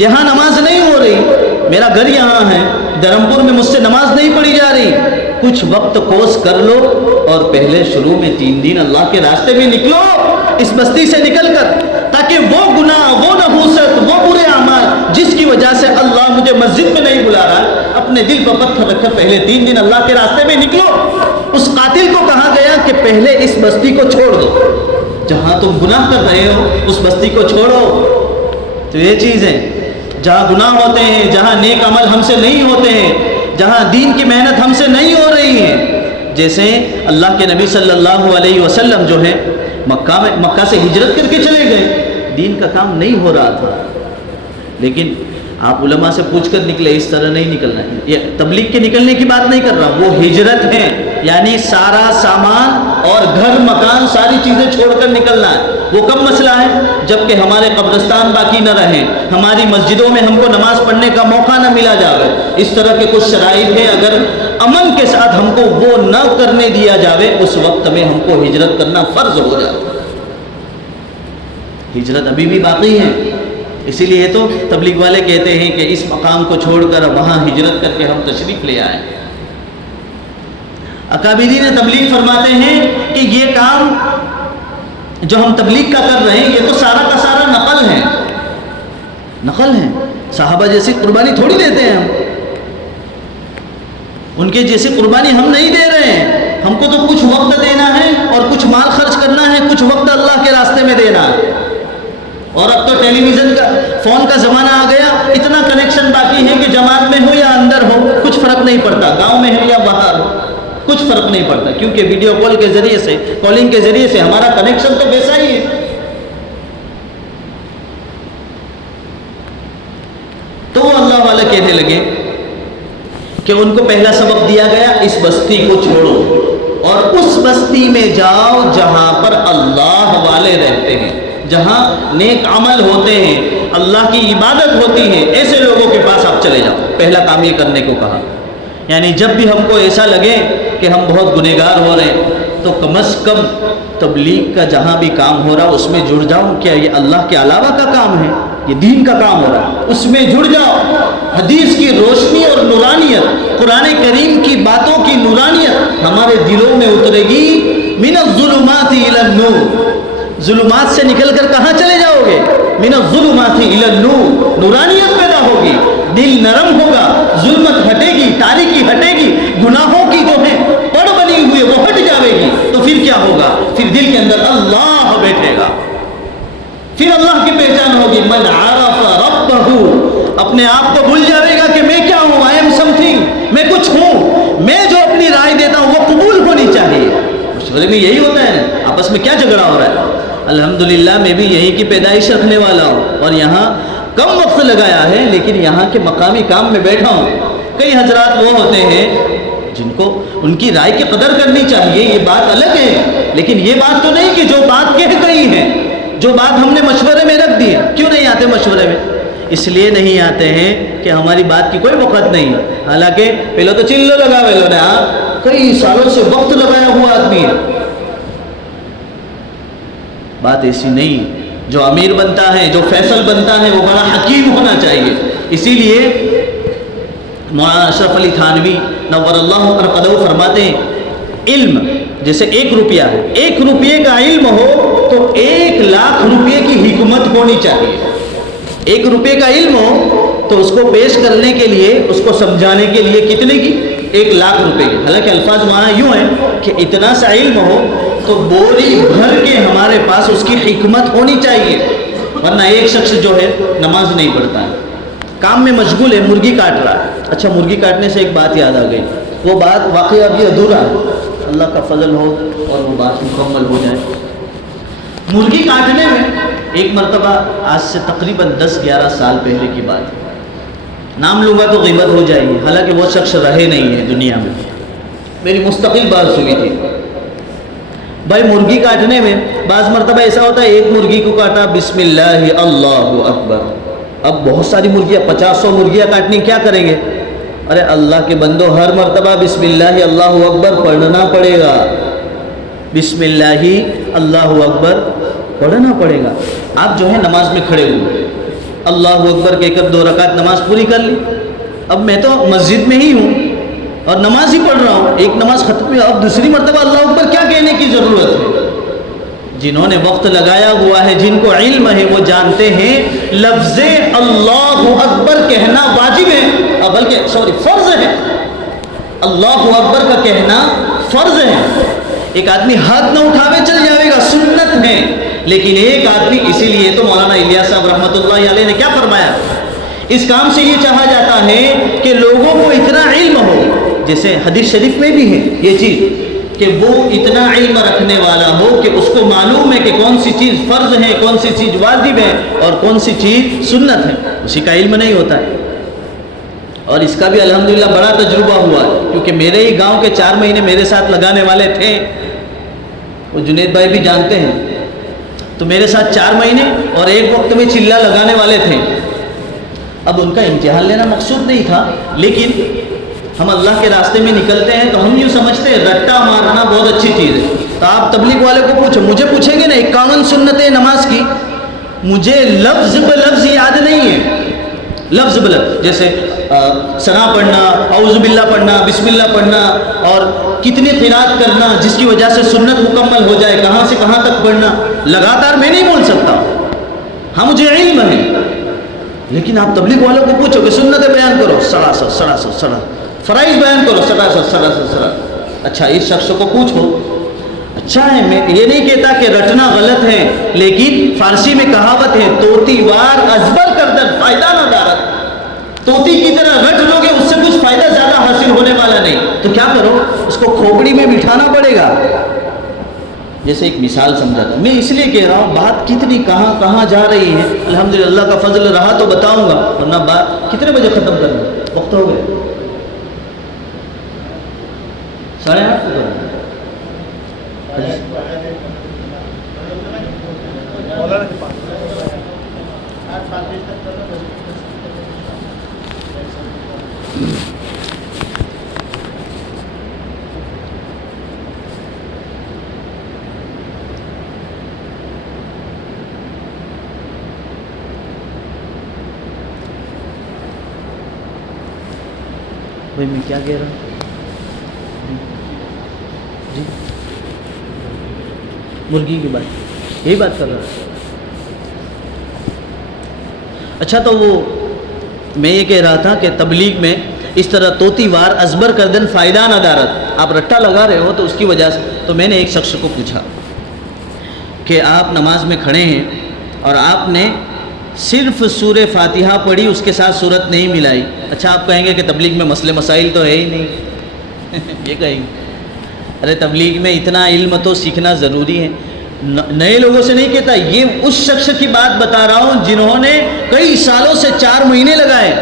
جہاں نماز نہیں ہو رہی، میرا گھر یہاں ہے، دھرمپور میں مجھ سے نماز نہیں پڑھی جا رہی، کچھ وقت کوس کر لو اور پہلے شروع میں 3 دن اللہ کے راستے میں نکلو اس بستی سے نکل کر، تاکہ وہ گناہ، وہ نحوست، وہ برے اعمال جس کی وجہ سے اللہ مجھے مسجد میں نہیں بلا رہا، اپنے دل پر پتھر رکھ کر پہلے 3 دن اللہ کے راستے میں نکلو۔ اس قاتل کو کہا گیا کہ پہلے اس بستی کو چھوڑ دو، جہاں تم گناہ کر رہے ہو اس بستی کو چھوڑو۔ تو یہ چیز ہے، جہاں گناہ ہوتے ہیں، جہاں نیک عمل ہم سے نہیں ہوتے ہیں، جہاں دین کی محنت ہم سے نہیں ہو رہی ہے، جیسے اللہ کے نبی صلی اللہ علیہ وسلم جو ہے مکہ سے ہجرت کر کے چلے گئے، دین کا کام نہیں ہو رہا تھا، لیکن آپ علماء سے پوچھ کر نکلے، اس طرح نہیں نکلنا ہے۔ یہ تبلیغ کے نکلنے کی بات نہیں کر رہا، وہ ہجرت ہے، یعنی سارا سامان اور گھر مکان ساری چیزیں چھوڑ کر نکلنا ہے۔ وہ کب مسئلہ ہے؟ جب کہ ہمارے قبرستان باقی نہ رہیں، ہماری مسجدوں میں ہم کو نماز پڑھنے کا موقع نہ ملا جاوے، اس طرح کے کچھ شرائط ہیں، اگر امن کے ساتھ ہم کو وہ نہ کرنے دیا جاوے، اس وقت میں ہم کو ہجرت کرنا فرض ہو جائے۔ ہجرت ابھی بھی باقی ہے، اسی لیے تو تبلیغ والے کہتے ہیں کہ اس مقام کو چھوڑ کر وہاں ہجرت کر کے ہم تشریف لے آئیں۔ اکابرین تبلیغ فرماتے ہیں کہ یہ کام جو ہم تبلیغ کا کر رہے ہیں یہ تو سارا کا سارا نقل ہے، صحابہ جیسی قربانی تھوڑی دیتے ہیں ہم، ان کے جیسی قربانی ہم نہیں دے رہے ہیں، ہم کو تو کچھ وقت دینا ہے اور کچھ مال خرچ کرنا ہے، کچھ وقت اللہ کے راستے میں دینا ہے۔ اور اب تو ٹیلی ویژن کا، فون کا زمانہ آ گیا، اتنا کنیکشن باقی ہے کہ جماعت میں ہو یا اندر ہو کچھ فرق نہیں پڑتا، گاؤں میں ہو یا باہر ہو کچھ فرق نہیں پڑتا، کیونکہ ویڈیو کال کے ذریعے سے، کالنگ کے ذریعے سے ہمارا کنیکشن تو ویسا ہی ہے۔ تو وہ اللہ والے کہنے لگے کہ ان کو پہلا سبق دیا گیا، اس بستی کو چھوڑو اور اس بستی میں جاؤ جہاں پر اللہ والے رہتے ہیں، جہاں نیک عمل ہوتے ہیں، اللہ کی عبادت ہوتی ہے، ایسے لوگوں کے پاس آپ چلے جاؤ۔ پہلا کام یہ کرنے کو کہا، یعنی جب بھی ہم کو ایسا لگے کہ ہم بہت گنہگار ہو رہے ہیں تو کم از کم تبلیغ کا جہاں بھی کام ہو رہا اس میں جڑ جاؤ۔ کیا یہ اللہ کے علاوہ کا کام ہے؟ یہ دین کا کام ہو رہا ہے، اس میں جڑ جاؤ۔ حدیث کی روشنی اور نورانیت، قرآن کریم کی باتوں کی نورانیت ہمارے دلوں میں اترے گی۔ من الظلمات الی النور، ظلمات سے نکل کر کہاں چلے جاؤ گے؟ من الظلمات الی النور، نورانیت پیدا ہوگی، دل نرم ہوگا، ظلمت ہٹے گی، تاریکی ہٹے گی، گناہوں کی جو ہے پڑ بنی ہوئی وہ ہٹ جاوے گی، تو پھر کیا ہوگا؟ پھر دل کے اندر اللہ بیٹھے گا، پھر اللہ کی پہچان ہوگی۔ من عرف ربہ، اپنے آپ کو بھول جاوے گا کہ میں کیا ہوں، آئی ایم سم تھنگ، میں کچھ ہوں، میں جو اپنی رائے دیتا ہوں وہ قبول ہونی چاہیے۔ مشورے میں یہی ہوتا ہے نا، آپس میں کیا جھگڑا ہو رہا ہے؟ الحمدللہ میں بھی یہی کی پیدائش رکھنے والا ہوں اور یہاں کم وقت لگایا ہے، لیکن یہاں کے مقامی کام میں بیٹھا ہوں۔ کئی حضرات وہ ہوتے ہیں جن کو ان کی رائے کی قدر کرنی چاہیے، یہ بات الگ ہے، لیکن یہ بات تو نہیں کہ جو بات کہہ گئی ہے، جو بات ہم نے مشورے میں رکھ دی ہے۔ کیوں نہیں آتے مشورے میں؟ اس لیے نہیں آتے ہیں کہ ہماری بات کی کوئی وقت نہیں، حالانکہ پہلے تو چلو لگا ویلو نے، کئی سالوں سے وقت لگایا ہوا آدمی ہے۔ بات ایسی نہیں، جو امیر بنتا ہے، جو فیصل بنتا ہے وہ بڑا حکیم ہونا چاہیے۔ اسی لیے مولانا اشرف علی تھانوی نور اللہ مرقدہ فرماتے ہیں، علم جیسے 1 روپیہ ہے، 1 روپیے کا علم ہو تو 1 لاکھ روپے کی حکمت ہونی چاہیے۔ 1 روپے کا علم ہو تو اس کو پیش کرنے کے لیے، اس کو سمجھانے کے لیے کتنے کی؟ 1 لاکھ روپے کی۔ حالانکہ الفاظ وہاں یوں ہیں کہ اتنا سا علم ہو تو بوری بھر کے ہمارے پاس اس کی حکمت ہونی چاہیے، ورنہ ایک شخص جو ہے نماز نہیں پڑھتا ہے، کام میں مشغول ہے، مرغی کاٹ رہا ہے۔ اچھا، مرغی کاٹنے سے ایک بات یاد آ گئی، وہ بات واقعہ ابھی ادھورا ہے، اللہ کا فضل ہو اور وہ بات مکمل ہو جائے۔ مرغی کاٹنے میں ایک مرتبہ، آج سے تقریباً 10-11 سال پہلے کی بات ہے، نام لوں گا تو غیبت ہو جائے گی، حالانکہ وہ شخص رہے نہیں ہے دنیا میں، میری مستقل بات سنی تھی۔ بھائی مرغی کاٹنے میں بعض مرتبہ ایسا ہوتا ہے، ایک مرغی کو کاٹا، بسم اللہ اللہ اکبر، اب بہت ساری مرغیاں، 50-100 مرغیاں کاٹنی، کیا کریں گے؟ ارے اللہ کے بندو، ہر مرتبہ بسم اللہ اللہ اکبر پڑھنا پڑے گا، بسم اللہ اللہ اکبر پڑھنا پڑے گا۔ آپ جو ہے نماز میں کھڑے ہوئے، اللہ اکبر کہہ کر 2 رکعت نماز پوری کر لی. اب میں تو مسجد میں ہی ہوں اور نماز ہی پڑھ رہا ہوں, ایک نماز ختم ہوئی, اب دوسری مرتبہ اللہ اکبر کیا کہنے کی ضرورت ہے؟ جنہوں نے وقت لگایا ہوا ہے, جن کو علم ہے, وہ جانتے ہیں لفظ اللہ اکبر کہنا واجب ہے, بلکہ فرض ہے. اللہ اکبر کا کہنا فرض ہے. ایک آدمی ہاتھ نہ اٹھاوے چل جائے گا, سنت ہے, لیکن ایک آدمی, اسی لیے تو مولانا الیاس صاحب رحمۃ اللہ علیہ نے کیا فرمایا, اس کام سے یہ چاہا جاتا ہے کہ لوگوں کو اتنا علم ہو, جیسے حدیث شریف میں بھی ہے یہ چیز, کہ وہ اتنا علم رکھنے والا ہو کہ اس کو معلوم ہے کہ کون سی چیز فرض ہے, کون سی چیز واجب ہے اور کون سی چیز سنت ہے. اسی کا علم نہیں ہوتا ہے. اور اس کا بھی الحمدللہ بڑا تجربہ ہوا ہے, کیونکہ میرے ہی گاؤں کے 4 مہینے میرے ساتھ لگانے والے تھے, وہ جنید بھائی بھی جانتے ہیں. تو میرے ساتھ 4 مہینے اور ایک وقت میں چلہ لگانے والے تھے. اب ان کا امتحان لینا مقصود نہیں تھا, لیکن ہم اللہ کے راستے میں نکلتے ہیں تو ہم یوں سمجھتے ہیں رٹا مارنا بہت اچھی چیز ہے. تو آپ تبلیغ والے کو پوچھو, مجھے پوچھیں گے نا 51 سنتیں نماز کی, مجھے لفظ بلفظ یاد نہیں ہے. لفظ بلفظ جیسے ثنا پڑھنا, اعوذ باللہ پڑھنا, بسم اللہ پڑھنا, اور کتنی قرات کرنا جس کی وجہ سے سنت مکمل ہو جائے, کہاں سے کہاں تک پڑھنا, لگاتار میں نہیں بول سکتا. ہاں مجھے علم ہے, لیکن آپ تبلیغ والوں کو پوچھو کہ سنتیں بیان کرو, سڑا فرائض بیان کرو, سڑا. اچھا اس شخص کو پوچھو, اچھا ہے, میں یہ نہیں کہتا کہ رٹنا غلط ہے, لیکن فارسی میں کہاوت ہے, توتی وار ازبر کردن فائدہ نہ دارت. توتی کی طرح رٹ لو گے, اس سے کچھ فائدہ زیادہ حاصل ہونے والا نہیں. تو کیا کرو, اس کو کھوپڑی میں بٹھانا پڑے گا. جیسے ایک مثال سمجھاتا ہوں, میں اس لیے کہہ رہا ہوں بات کتنی کہاں جا رہی ہے. الحمدللہ اللہ کا فضل رہا تو بتاؤں گا, ورنہ بات کتنے بجے ختم کرنا, وقت ہو گئے 8:30. بھائی میں کیا کہہ رہا ہوں جی, مرغی کی بات, یہی بات کر رہا ہوں. اچھا تو وہ میں یہ کہہ رہا تھا کہ تبلیغ میں اس طرح توتی وار ازبر کردن فائدہ نہ دارت, آپ رٹا لگا رہے ہو تو اس کی وجہ سے. تو میں نے ایک شخص کو پوچھا کہ آپ نماز میں کھڑے ہیں اور آپ نے صرف سورہ فاتحہ پڑھی, اس کے ساتھ سورت نہیں ملائی. اچھا آپ کہیں گے کہ تبلیغ میں مسئلے مسائل تو ہے ہی نہیں. یہ کہیں گے ارے تبلیغ میں اتنا علم تو سیکھنا ضروری ہے. نئے لوگوں سے نہیں کہتا, یہ اس شخص کی بات بتا رہا ہوں جنہوں نے کئی سالوں سے 4 مہینے لگائے.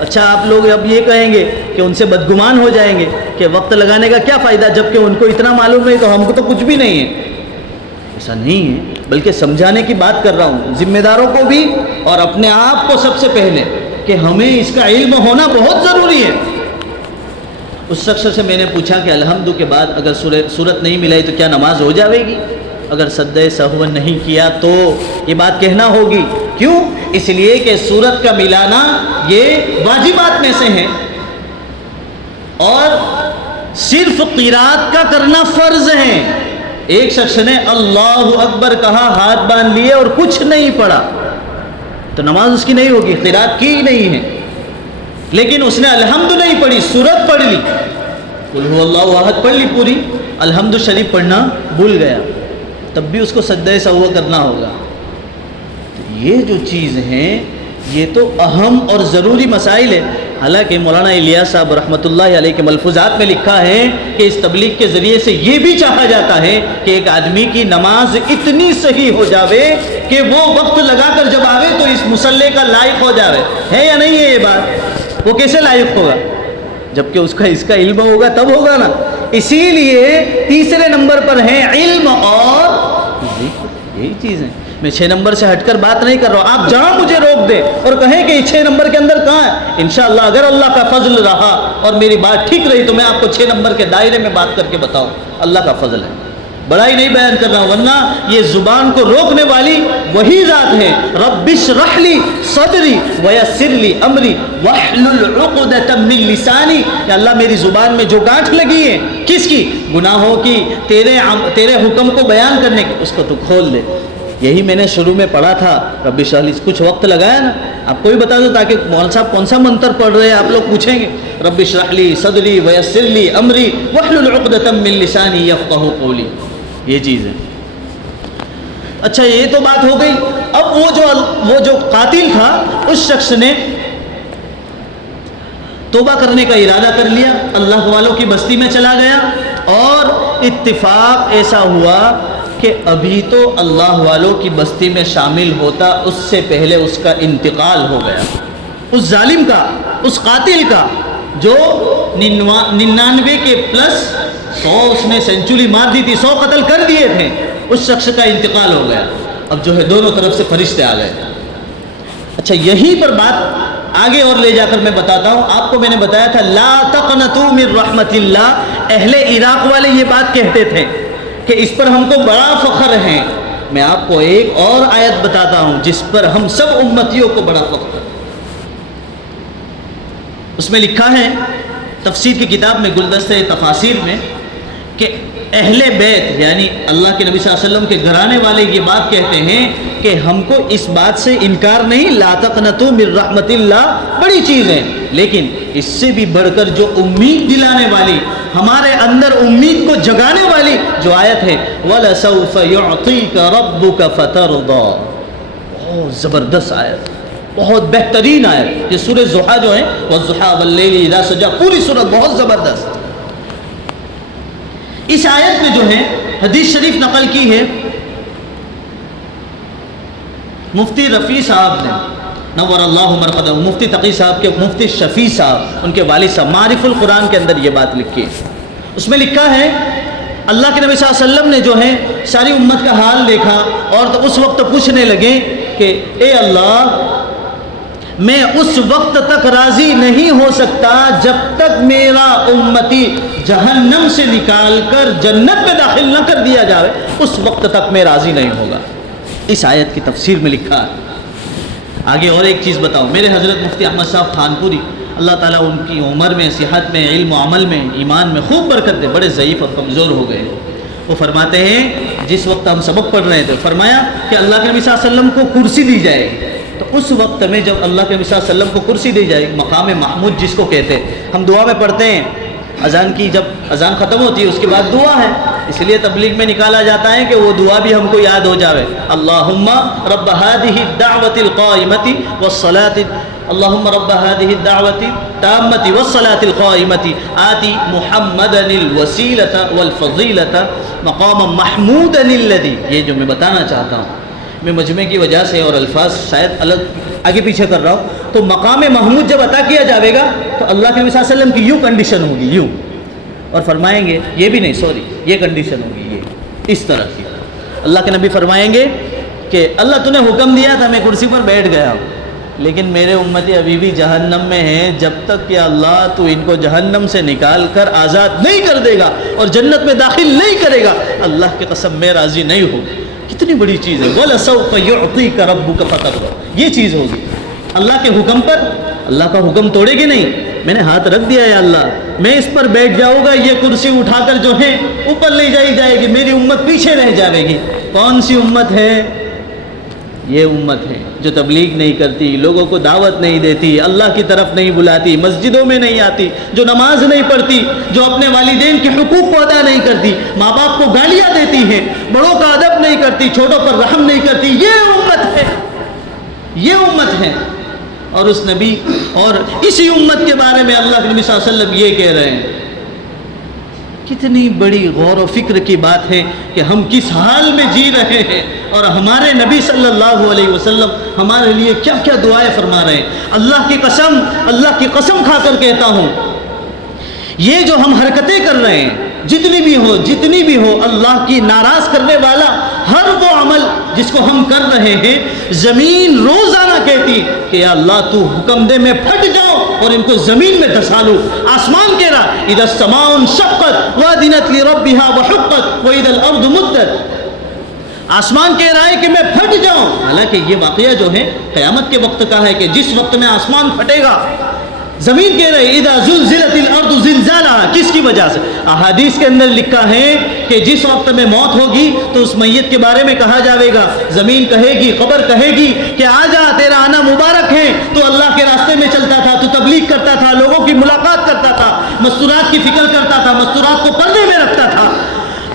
اچھا آپ لوگ اب یہ کہیں گے کہ ان سے بدگمان ہو جائیں گے کہ وقت لگانے کا کیا فائدہ, جبکہ ان کو اتنا معلوم نہیں تو ہم کو تو کچھ بھی نہیں ہے. ایسا نہیں ہے, بلکہ سمجھانے کی بات کر رہا ہوں ذمہ داروں کو بھی اور اپنے آپ کو سب سے پہلے, کہ ہمیں اس کا علم ہونا بہت ضروری ہے. اس شخص سے میں نے پوچھا کہ الحمد کے بعد اگر سورت نہیں ملائی تو کیا نماز ہو جائے گی؟ اگر سجدہ سہو نہیں کیا تو یہ بات کہنا ہوگی. کیوں؟ اس لیے کہ سورت کا ملانا یہ واجبات میں سے ہے, اور صرف قرات کا کرنا فرض ہے. ایک شخص نے اللہ اکبر کہا, ہاتھ باندھ لیے اور کچھ نہیں پڑھا تو نماز اس کی نہیں ہوگی, قرات کی ہی نہیں ہے. لیکن اس نے الحمد نہیں پڑھی, سورت پڑھ لی, قل هو اللہ احد پڑھ لی پوری, الحمد شریف پڑھنا بھول گیا, تب بھی اس کو سجدہ سہو کرنا ہوگا. تو یہ جو چیز ہیں یہ تو اہم اور ضروری مسائل ہے. حالانکہ مولانا الیاس صاحب رحمۃ اللہ علیہ کے ملفوظات میں لکھا ہے کہ اس تبلیغ کے ذریعے سے یہ بھی چاہا جاتا ہے کہ ایک آدمی کی نماز اتنی صحیح ہو جاوے کہ وہ وقت لگا کر جب آوے تو اس مصلی کا لائق ہو جاوے. ہے یا نہیں ہے یہ بات؟ وہ کیسے لائق ہوگا؟ جبکہ اس کا علم ہوگا تب ہوگا نا. اسی لیے تیسرے نمبر پر ہے علم, اور یہی چیز ہے. میں 6 نمبر سے ہٹ کر بات نہیں کر رہا ہوں. آپ جہاں مجھے روک دیں اور کہیں کہ 6 نمبر کے اندر کہاں ہے, انشاءاللہ اگر اللہ کا فضل رہا اور میری بات ٹھیک رہی تو میں آپ کو 6 نمبر کے دائرے میں بات کر کے بتاؤں. اللہ کا فضل ہے. بڑائی نہیں بیان کر رہا ہوں، ورنہ یہ زبان کو روکنے والی وہی ذات ہے۔ رب اشرح لی صدری ویسر لی امری واحلل عقدۃ من لسانی، کہ اللہ میری زبان میں جو گانٹھ لگی ہے، کس کی؟ گناہوں کی، تیرے حکم کو بیان کرنے کی، اس کو تو کھول دے۔ یہی میں نے شروع میں پڑھا تھا، رب اشرح لی، کچھ وقت لگایا نا، آپ کو بھی بتا دو تاکہ مولانا صاحب کون سا منتر پڑھ رہے ہیں آپ لوگ پوچھیں گے۔ رب اشرح لی صدری ویسر لی امری واحلل عقدۃ من لسانی یفقہوا قولی، یہ چیز ہے۔ اچھا یہ تو بات ہو گئی۔ اب وہ جو قاتل تھا اس شخص نے توبہ کرنے کا ارادہ کر لیا، اللہ والوں کی بستی میں چلا گیا، اور اتفاق ایسا ہوا کہ ابھی تو اللہ والوں کی بستی میں شامل ہوتا، اس سے پہلے اس کا انتقال ہو گیا، اس ظالم کا، اس قاتل کا، جو 99 کے پلس 100 اس نے سینچری مار دی تھی، 100 قتل کر دیے تھے، اس شخص کا انتقال ہو گیا۔ اب جو ہے دونوں طرف سے فرشتے آ گئے۔ اچھا یہیں پر بات آگے اور لے جا کر میں بتاتا ہوں۔ آپ کو میں نے بتایا تھا لا تقنطوا من رحمت اللہ، اہل عراق والے یہ بات کہتے تھے کہ اس پر ہم کو بڑا فخر ہے۔ میں آپ کو ایک اور آیت بتاتا ہوں جس پر ہم سب امتیوں کو بڑا فخر ہے۔ اس میں لکھا ہے تفسیر کی کتاب میں گلدستہ تفاسیر میں کہ اہل بیت یعنی اللہ کے نبی صلی اللہ علیہ وسلم کے گھرانے والے یہ بات کہتے ہیں کہ ہم کو اس بات سے انکار نہیں، لا تقنطوا من رحمت اللہ بڑی چیز ہے، لیکن اس سے بھی بڑھ کر جو امید دلانے والی، ہمارے اندر امید کو جگانے والی جو آیت ہے وَلَسَوْفَ يُعْطِيكَ رَبُّكَ فَتَرْضَى، بہت زبردست آیت، بہت بہترین آیت۔ یہ سورہ ضحیٰ جو ہے وَالضُّحَىٰ وَاللَّيْلِ إِذَا سَجَىٰ، پوری سورت بہت زبردست۔ اس آیت میں جو ہے حدیث شریف نقل کی ہے مفتی رفیع صاحب نے، نور اللہ مرقدہ، مفتی تقی صاحب کے مفتی شفیع صاحب، ان کے والد صاحب، معارف القرآن کے اندر یہ بات لکھی ہے۔ اس میں لکھا ہے اللہ کے نبی صلی اللہ علیہ وسلم نے جو ہے ساری امت کا حال دیکھا، اور تو اس وقت پوچھنے لگے کہ اے اللہ، میں اس وقت تک راضی نہیں ہو سکتا جب تک میرا امتی جہنم سے نکال کر جنت میں داخل نہ کر دیا جائے، اس وقت تک میں راضی نہیں ہوگا۔ اس آیت کی تفسیر میں لکھا ہے۔ آگے اور ایک چیز بتاؤں، میرے حضرت مفتی احمد صاحب خانپوری، اللہ تعالیٰ ان کی عمر میں، صحت میں، علم و عمل میں، ایمان میں خوب برکت دے، بڑے ضعیف اور کمزور ہو گئے۔ وہ فرماتے ہیں جس وقت ہم سبق پڑھ رہے تھے، فرمایا کہ اللہ کے نبی صلی اللہ علیہ وسلم کو کرسی دی جائے گی، تو اس وقت میں جب اللہ کے نبی صلی اللہ علیہ وسلم کو کرسی دی جائے گی، مقام محمود جس کو کہتے ہیں، ہم دعا میں پڑھتے ہیں اذان کی، جب اذان ختم ہوتی ہے اس کے بعد دعا ہے، اس لیے تبلیغ میں نکالا جاتا ہے کہ وہ دعا بھی ہم کو یاد ہو جاوے۔ اللہم رب هذه الدعوة القائمة والصلاة، اللہم رب هذه الدعوة التامة والصلاة القائمة آتی محمدا الوسیلة والفضیلة مقاما محمودا الذی، یہ جو میں بتانا چاہتا ہوں، میں مجمع کی وجہ سے اور الفاظ شاید الگ آگے پیچھے کر رہا ہوں، تو مقام محمود جب عطا کیا جاوے گا تو اللہ کے نبی صلی اللہ علیہ وسلم کی یوں کنڈیشن ہوگی، یوں، اور فرمائیں گے، یہ بھی نہیں، سوری، یہ کنڈیشن ہوگی، یہ اس طرح کی، اللہ کے نبی فرمائیں گے کہ اللہ تو نے حکم دیا تھا، میں کرسی پر بیٹھ گیا ہوں، لیکن میرے امتی ابھی بھی جہنم میں ہیں، جب تک کہ اللہ تو ان کو جہنم سے نکال کر آزاد نہیں کر دے گا اور جنت میں داخل نہیں کرے گا، اللہ کی قسم میں راضی نہیں ہوں۔ کتنی بڑی چیز ہے، وَلَسَوْفَ يُعْطِيكَ رَبُّكَ فَتَرْضَىٰ، یہ چیز ہوگی اللہ کے حکم پر، اللہ کا حکم توڑے گی نہیں، میں نے ہاتھ رکھ دیا ہے اللہ، میں اس پر بیٹھ جاؤں گا، یہ کرسی اٹھا کر جو ہے اوپر لے جائی جائے گی، میری امت پیچھے رہ جائے گی۔ کون سی امت ہے؟ یہ امت ہے جو تبلیغ نہیں کرتی، لوگوں کو دعوت نہیں دیتی، اللہ کی طرف نہیں بلاتی، مسجدوں میں نہیں آتی، جو نماز نہیں پڑھتی، جو اپنے والدین کے حقوق کو ادا نہیں کرتی، ماں باپ کو گالیاں دیتی ہے، بڑوں کا ادب نہیں کرتی، چھوٹوں پر رحم نہیں کرتی، یہ امت ہے، یہ امت ہے۔ اور اس نبی اور اسی امت کے بارے میں اللہ کے نبی صلی اللہ علیہ وسلم یہ کہہ رہے ہیں۔ کتنی بڑی غور و فکر کی بات ہے کہ ہم کس حال میں جی رہے ہیں، اور ہمارے نبی صلی اللہ علیہ وسلم ہمارے لیے کیا کیا دعائیں فرما رہے ہیں۔ اللہ کی قسم کھا کر کہتا ہوں، یہ جو ہم حرکتیں کر رہے ہیں، جتنی بھی ہو اللہ کی ناراض کرنے والا ہر وہ عمل جس کو ہم کر رہے ہیں، زمین روزانہ کہتی کہ یا اللہ تو حکم دے میں پھٹ جاؤں اور ان کو زمین میں دھسا لوں۔ آسمان کہہ رہا اذا السماء انشقت وادنت لربها وحقت واذا الارض مدت، آسمان کہہ رہا ہے کہ میں پھٹ جاؤں۔ حالانکہ یہ واقعہ جو ہے قیامت کے وقت کا ہے کہ جس وقت میں آسمان پھٹے گا۔ زمین کہہ رہے اذا زلزلت الارض زلزالها، کس کی وجہ سے؟ احادیث کے اندر لکھا ہے کہ جس وقت میں موت ہوگی تو اس میت کے بارے میں کہا جائے گا، زمین کہے گی، قبر کہے گی کہ آ جا تیرا آنا مبارک ہے، تو اللہ کے راستے میں چلتا تھا، تو تبلیغ کرتا تھا، لوگوں کی ملاقات کرتا تھا، مستورات کی فکر کرتا تھا، مستورات کو پردے میں رکھتا تھا،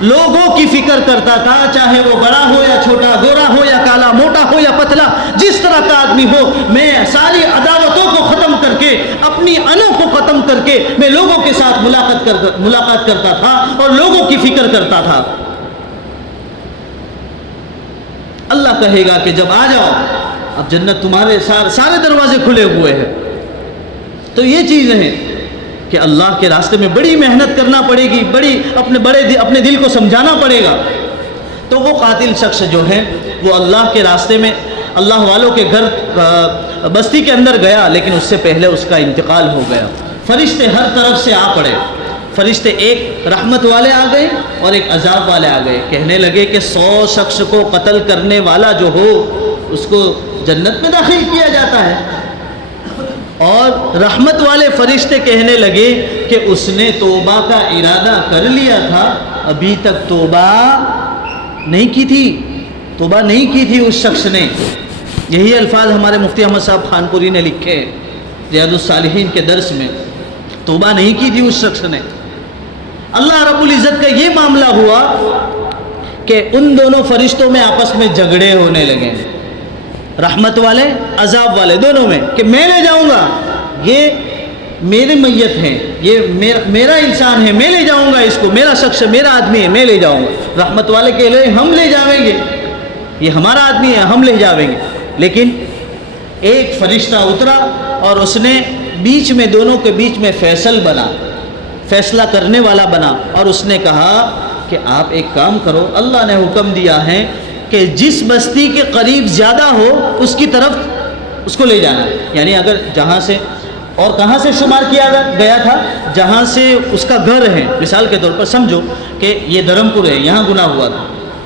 لوگوں کی فکر کرتا تھا، چاہے وہ بڑا ہو یا چھوٹا، گورا ہو یا کالا، موٹا ہو یا پتلا، جس طرح کا آدمی ہو، میں ساری عداوتوں کو ختم کر کے، اپنی انوں کو ختم کر کے میں لوگوں کے ساتھ ملاقات کرتا تھا اور لوگوں کی فکر کرتا تھا۔ اللہ کہے گا کہ جب آ جاؤ، اب جنت تمہارے سارے دروازے کھلے ہوئے ہیں۔ تو یہ چیزیں ہیں کہ اللہ کے راستے میں بڑی محنت کرنا پڑے گی، اپنے دل کو سمجھانا پڑے گا۔ تو وہ قاتل شخص جو ہے وہ اللہ کے راستے میں اللہ والوں کے گھر بستی کے اندر گیا، لیکن اس سے پہلے اس کا انتقال ہو گیا۔ فرشتے ہر طرف سے آ پڑے، فرشتے ایک رحمت والے آ گئے اور ایک عذاب والے آ گئے، کہنے لگے کہ 100 شخص کو قتل کرنے والا جو ہو اس کو جنت میں داخل کیا جاتا ہے، اور رحمت والے فرشتے کہنے لگے کہ اس نے توبہ کا ارادہ کر لیا تھا، ابھی تک توبہ نہیں کی تھی اس شخص نے۔ یہی الفاظ ہمارے مفتی احمد صاحب خانپوری نے لکھے ریاض الصالحین کے درس میں، توبہ نہیں کی تھی اس شخص نے۔ اللہ رب العزت کا یہ معاملہ ہوا کہ ان دونوں فرشتوں میں آپس میں جھگڑے ہونے لگے، رحمت والے عذاب والے دونوں میں، کہ میں لے جاؤں گا، یہ میری میت ہے، یہ میرا انسان ہے، میں لے جاؤں گا اس کو، میرا شخص میرا آدمی ہے، میں لے جاؤں گا۔ رحمت والے کہہ لے ہم لے جاویں گے، یہ ہمارا آدمی ہے، ہم لے جاویں گے۔ لیکن ایک فرشتہ اترا اور اس نے دونوں کے بیچ میں فیصلہ کرنے والا بنا، اور اس نے کہا کہ آپ ایک کام کرو، اللہ نے حکم دیا ہے کہ جس بستی کے قریب زیادہ ہو اس کی طرف اس کو لے جانا، یعنی اگر جہاں سے اور کہاں سے شمار کیا گیا تھا، جہاں سے اس کا گھر ہے، مثال کے طور پر سمجھو کہ یہ دھرمپور ہے، یہاں گناہ ہوا تھا،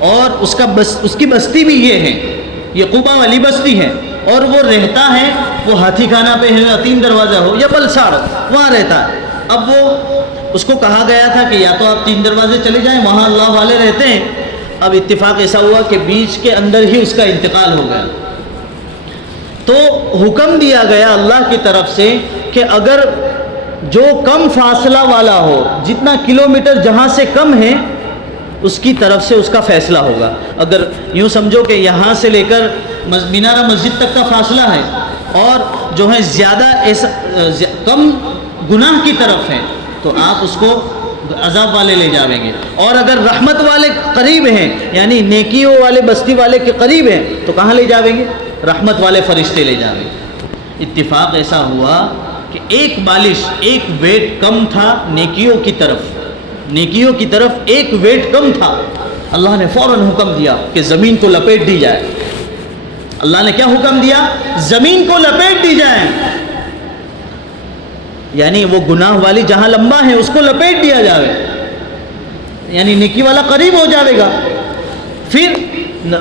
اور اس کی بستی بھی یہ ہے، یہ قبا والی بستی ہے، اور وہ رہتا ہے، وہ ہاتھی خانہ پہ ہے، 3 دروازہ ہو یا بلساڑ، وہاں رہتا ہے۔ اب وہ اس کو کہا گیا تھا کہ یا تو آپ 3 دروازے چلے جائیں، وہاں اللہ والے رہتے ہیں۔ اب اتفاق ایسا ہوا کہ بیچ کے اندر ہی اس کا انتقال ہو گیا، تو حکم دیا گیا اللہ کی طرف سے کہ اگر جو کم فاصلہ والا ہو، جتنا کلومیٹر جہاں سے کم ہے اس کی طرف سے اس کا فیصلہ ہوگا۔ اگر یوں سمجھو کہ یہاں سے لے کر مینارہ مسجد تک کا فاصلہ ہے، اور جو ہے زیادہ کم گناہ کی طرف ہے، تو آپ اس کو عذاب والے لے جاویں گے، اور اگر رحمت والے قریب ہیں، یعنی نیکیوں والے بستی والے کے قریب ہیں، تو کہاں لے جاویں گے؟ رحمت والے فرشتے لے جاویں گے۔ اتفاق ایسا ہوا کہ ایک بالش، ایک ویٹ کم تھا نیکیوں کی طرف ایک ویٹ کم تھا۔ اللہ نے فوراً حکم دیا کہ زمین کو لپیٹ دی جائے۔ اللہ نے کیا حکم دیا؟ زمین کو لپیٹ دی جائے، یعنی وہ گناہ والی جہاں لمبا ہے اس کو لپیٹ دیا جائے، یعنی نیکی والا قریب ہو جائے گا۔ پھر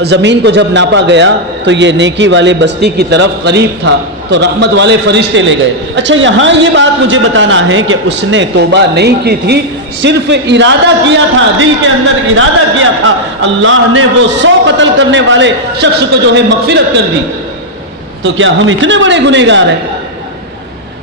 زمین کو جب ناپا گیا تو یہ نیکی والے بستی کی طرف قریب تھا، تو رحمت والے فرشتے لے گئے۔ اچھا، یہاں یہ بات مجھے بتانا ہے کہ اس نے توبہ نہیں کی تھی، صرف ارادہ کیا تھا، دل کے اندر ارادہ کیا تھا، اللہ نے وہ 100 قتل کرنے والے شخص کو جو ہے مغفرت کر دی۔ تو کیا ہم اتنے بڑے گنہگار ہیں؟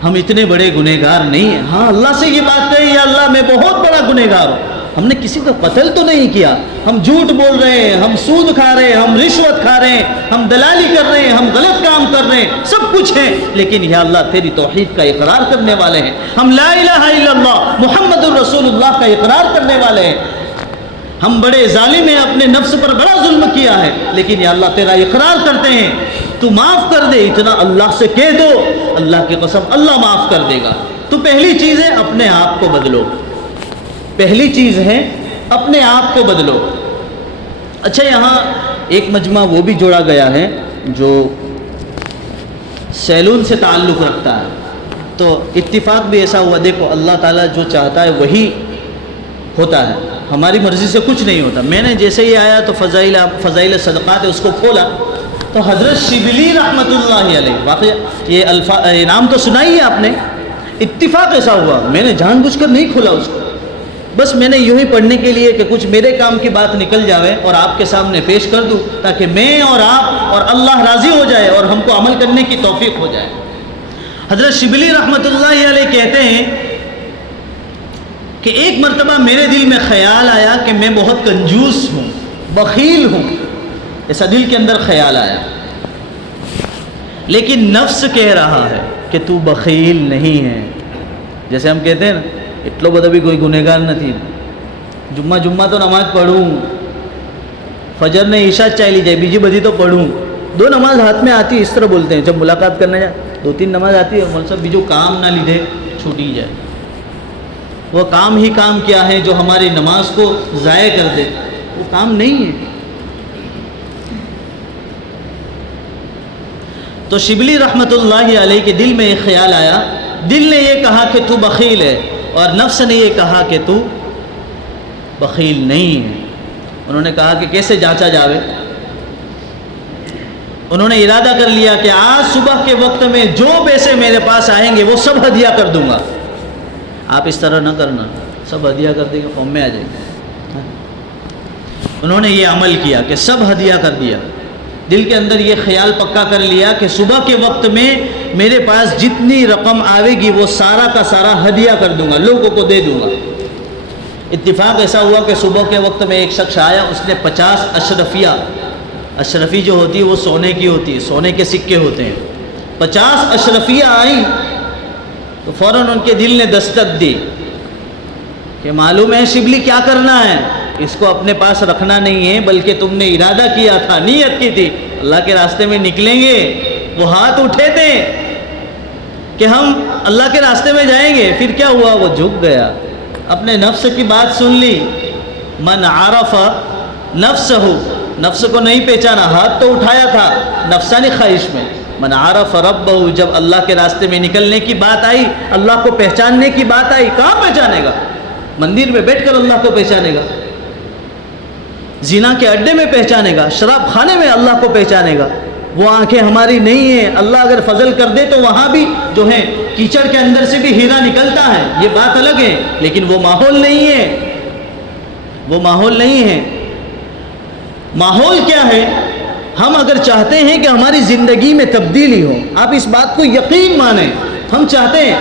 ہم اتنے بڑے گنہگار نہیں ہیں۔ ہاں، اللہ سے یہ بات کہی، یا اللہ میں بہت بڑا گنہگار ہوں، ہم نے کسی کو قتل تو نہیں کیا، ہم جھوٹ بول رہے ہیں، ہم سود کھا رہے ہیں، ہم رشوت کھا رہے ہیں، ہم دلالی کر رہے ہیں، ہم غلط کام کر رہے ہیں، سب کچھ ہے، لیکن یا اللہ تیری توحید کا اقرار کرنے والے ہیں، ہم لا الہ الا اللہ محمد الرسول اللہ کا اقرار کرنے والے ہیں۔ ہم بڑے ظالم ہیں، اپنے نفس پر بڑا ظلم کیا ہے، لیکن یا اللہ تیرا اقرار کرتے ہیں، تو معاف کر دے، اتنا اللہ سے کہہ دو، اللہ کی قسم اللہ معاف کر دے گا۔ تو پہلی چیز ہے اپنے آپ کو بدلو، پہلی چیز ہے اپنے آپ کو بدلو۔ اچھا، یہاں ایک مجمع وہ بھی جوڑا گیا ہے جو سیلون سے تعلق رکھتا ہے، تو اتفاق بھی ایسا ہوا، دیکھو اللہ تعالیٰ جو چاہتا ہے وہی ہوتا ہے، ہماری مرضی سے کچھ نہیں ہوتا۔ میں نے جیسے ہی آیا تو فضائل صدقات ہے اس کو کھولا تو حضرت شبلی رحمۃ اللہ علیہ، واقعہ یہ نام تو سنا ہی ہے آپ نے، اتفاق ایسا ہوا، میں نے جان بوجھ کر نہیں کھولا اس کو، بس میں نے یوں ہی پڑھنے کے لیے کہ کچھ میرے کام کی بات نکل جاوے اور آپ کے سامنے پیش کر دوں تاکہ میں اور آپ اور اللہ راضی ہو جائے اور ہم کو عمل کرنے کی توفیق ہو جائے۔ حضرت شبلی رحمۃ اللہ علیہ کہتے ہیں کہ ایک مرتبہ میرے دل میں خیال آیا کہ میں بہت کنجوس ہوں، بخیل ہوں، ایسا دل کے اندر خیال آیا، لیکن نفس کہہ رہا ہے کہ تو بخیل نہیں ہے۔ جیسے ہم کہتے ہیں نا، اتلو بدا بھی کوئی گنہگار نہ تھی، جمعہ تو نماز پڑھوں، فجر نے عشاء چاہ لی جائے، بیجی بدی تو پڑھوں، 2 نماز ہاتھ میں آتی، اس طرح بولتے ہیں جب ملاقات کرنے جائے، 2-3 نماز آتی ہے، مول صاحب بیجو کام نہ لیدھے چھوٹی جائے۔ وہ کام ہی کام کیا ہے جو ہماری نماز کو ضائع کر دے، وہ کام نہیں ہے۔ تو شبلی رحمۃ اللہ علیہ کے دل میں ایک خیال آیا، دل نے یہ کہا کہ تو بخیل ہے اور نفس نے یہ کہا کہ تو بخیل نہیں ہے۔ انہوں نے کہا کہ کیسے جانچا جاوے؟ انہوں نے ارادہ کر لیا کہ آج صبح کے وقت میں جو پیسے میرے پاس آئیں گے وہ سب ہدیہ کر دوں گا۔ آپ اس طرح نہ کرنا، سب ہدیہ کر دیں گے قوم میں آ جائے گا۔ انہوں نے یہ عمل کیا کہ سب ہدیہ کر دیا، دل کے اندر یہ خیال پکا کر لیا کہ صبح کے وقت میں میرے پاس جتنی رقم آئے گی وہ سارا کا سارا ہدیہ کر دوں گا، لوگوں کو دے دوں گا۔ اتفاق ایسا ہوا کہ صبح کے وقت میں ایک شخص آیا، اس نے 50 اشرفیہ، اشرفی جو ہوتی ہے وہ سونے کی ہوتی ہے، سونے کے سکے ہوتے ہیں، 50 اشرفیہ آئیں تو فوراً ان کے دل نے دستک دی کہ معلوم ہے شبلی کیا کرنا ہے، اس کو اپنے پاس رکھنا نہیں ہے، بلکہ تم نے ارادہ کیا تھا، نیت کی تھی اللہ کے راستے میں نکلیں گے۔ وہ ہاتھ اٹھے تھے کہ ہم اللہ کے راستے میں جائیں گے، پھر کیا ہوا؟ وہ جھک گیا، اپنے نفس کی بات سن لی۔ من عرف نفسہ، نفس کو نہیں پہچانا، ہاتھ تو اٹھایا تھا نفسانی خواہش میں۔ من عرف ربہ، جب اللہ کے راستے میں نکلنے کی بات آئی، اللہ کو پہچاننے کی بات آئی، کہاں پہچانے گا؟ مندر میں بیٹھ کر اللہ کو پہچانے گا، زنا کے اڈے میں پہچانے گا، شراب خانے میں اللہ کو پہچانے گا۔ وہ آنکھیں ہماری نہیں ہیں، اللہ اگر فضل کر دے تو وہاں بھی جو ہے کیچڑ کے اندر سے بھی ہیرا نکلتا ہے، یہ بات الگ ہے، لیکن وہ ماحول نہیں ہے، وہ ماحول نہیں ہے۔ ماحول کیا ہے؟ ہم اگر چاہتے ہیں کہ ہماری زندگی میں تبدیلی ہو، آپ اس بات کو یقین مانیں، ہم چاہتے ہیں،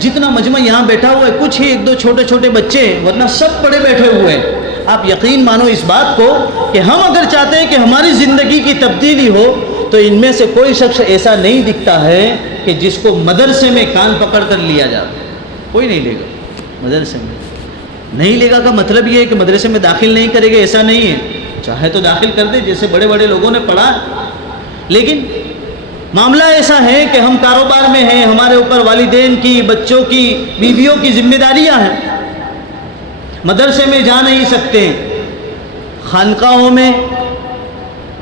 جتنا مجمع یہاں بیٹھا ہوا ہے کچھ ہی 1-2 چھوٹے چھوٹے بچے ہیں، ورنہ سب پڑے بیٹھے ہوئے ہیں۔ آپ یقین مانو اس بات کو کہ ہم اگر چاہتے ہیں کہ ہماری زندگی کی تبدیلی ہو تو ان میں سے کوئی شخص ایسا نہیں دکھتا ہے کہ جس کو مدرسے میں کان پکڑ کر لیا جائے، کوئی نہیں لے گا مدرسے میں۔ نہیں لے گا کا مطلب یہ ہے کہ مدرسے میں داخل نہیں کرے گا، ایسا نہیں ہے، چاہے تو داخل کر دے جیسے بڑے بڑے لوگوں نے پڑھا، لیکن معاملہ ایسا ہے کہ ہم کاروبار میں ہیں، ہمارے اوپر والدین کی، بچوں کی، بیویوں کی ذمہ داریاں ہیں، مدرسے میں جا نہیں سکتے، خانقاہوں میں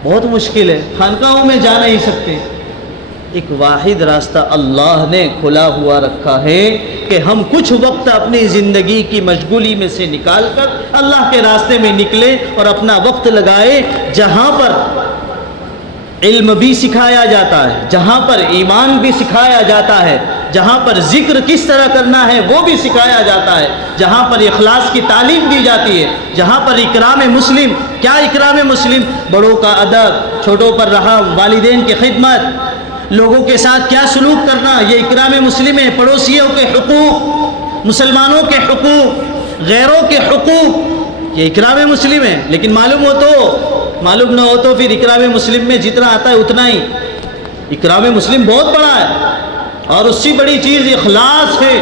بہت مشکل ہے، خانقاہوں میں جا نہیں سکتے۔ ایک واحد راستہ اللہ نے کھلا ہوا رکھا ہے کہ ہم کچھ وقت اپنی زندگی کی مشغولی میں سے نکال کر اللہ کے راستے میں نکلیں اور اپنا وقت لگائے، جہاں پر علم بھی سکھایا جاتا ہے، جہاں پر ایمان بھی سکھایا جاتا ہے، جہاں پر ذکر کس طرح کرنا ہے وہ بھی سکھایا جاتا ہے، جہاں پر اخلاص کی تعلیم دی جاتی ہے، جہاں پر اکرام مسلم، کیا اکرام مسلم؟ بڑوں کا ادب، چھوٹوں پر رحم، والدین کی خدمت، لوگوں کے ساتھ کیا سلوک کرنا، یہ اکرام مسلم ہے۔ پڑوسیوں کے حقوق، مسلمانوں کے حقوق، غیروں کے حقوق، یہ اکرام مسلم ہے۔ لیکن معلوم نہ ہو تو پھر اکرام مسلم میں جتنا آتا ہے اتنا ہی، اکرام مسلم بہت بڑا ہے اور اس سے بڑی چیز اخلاص ہے۔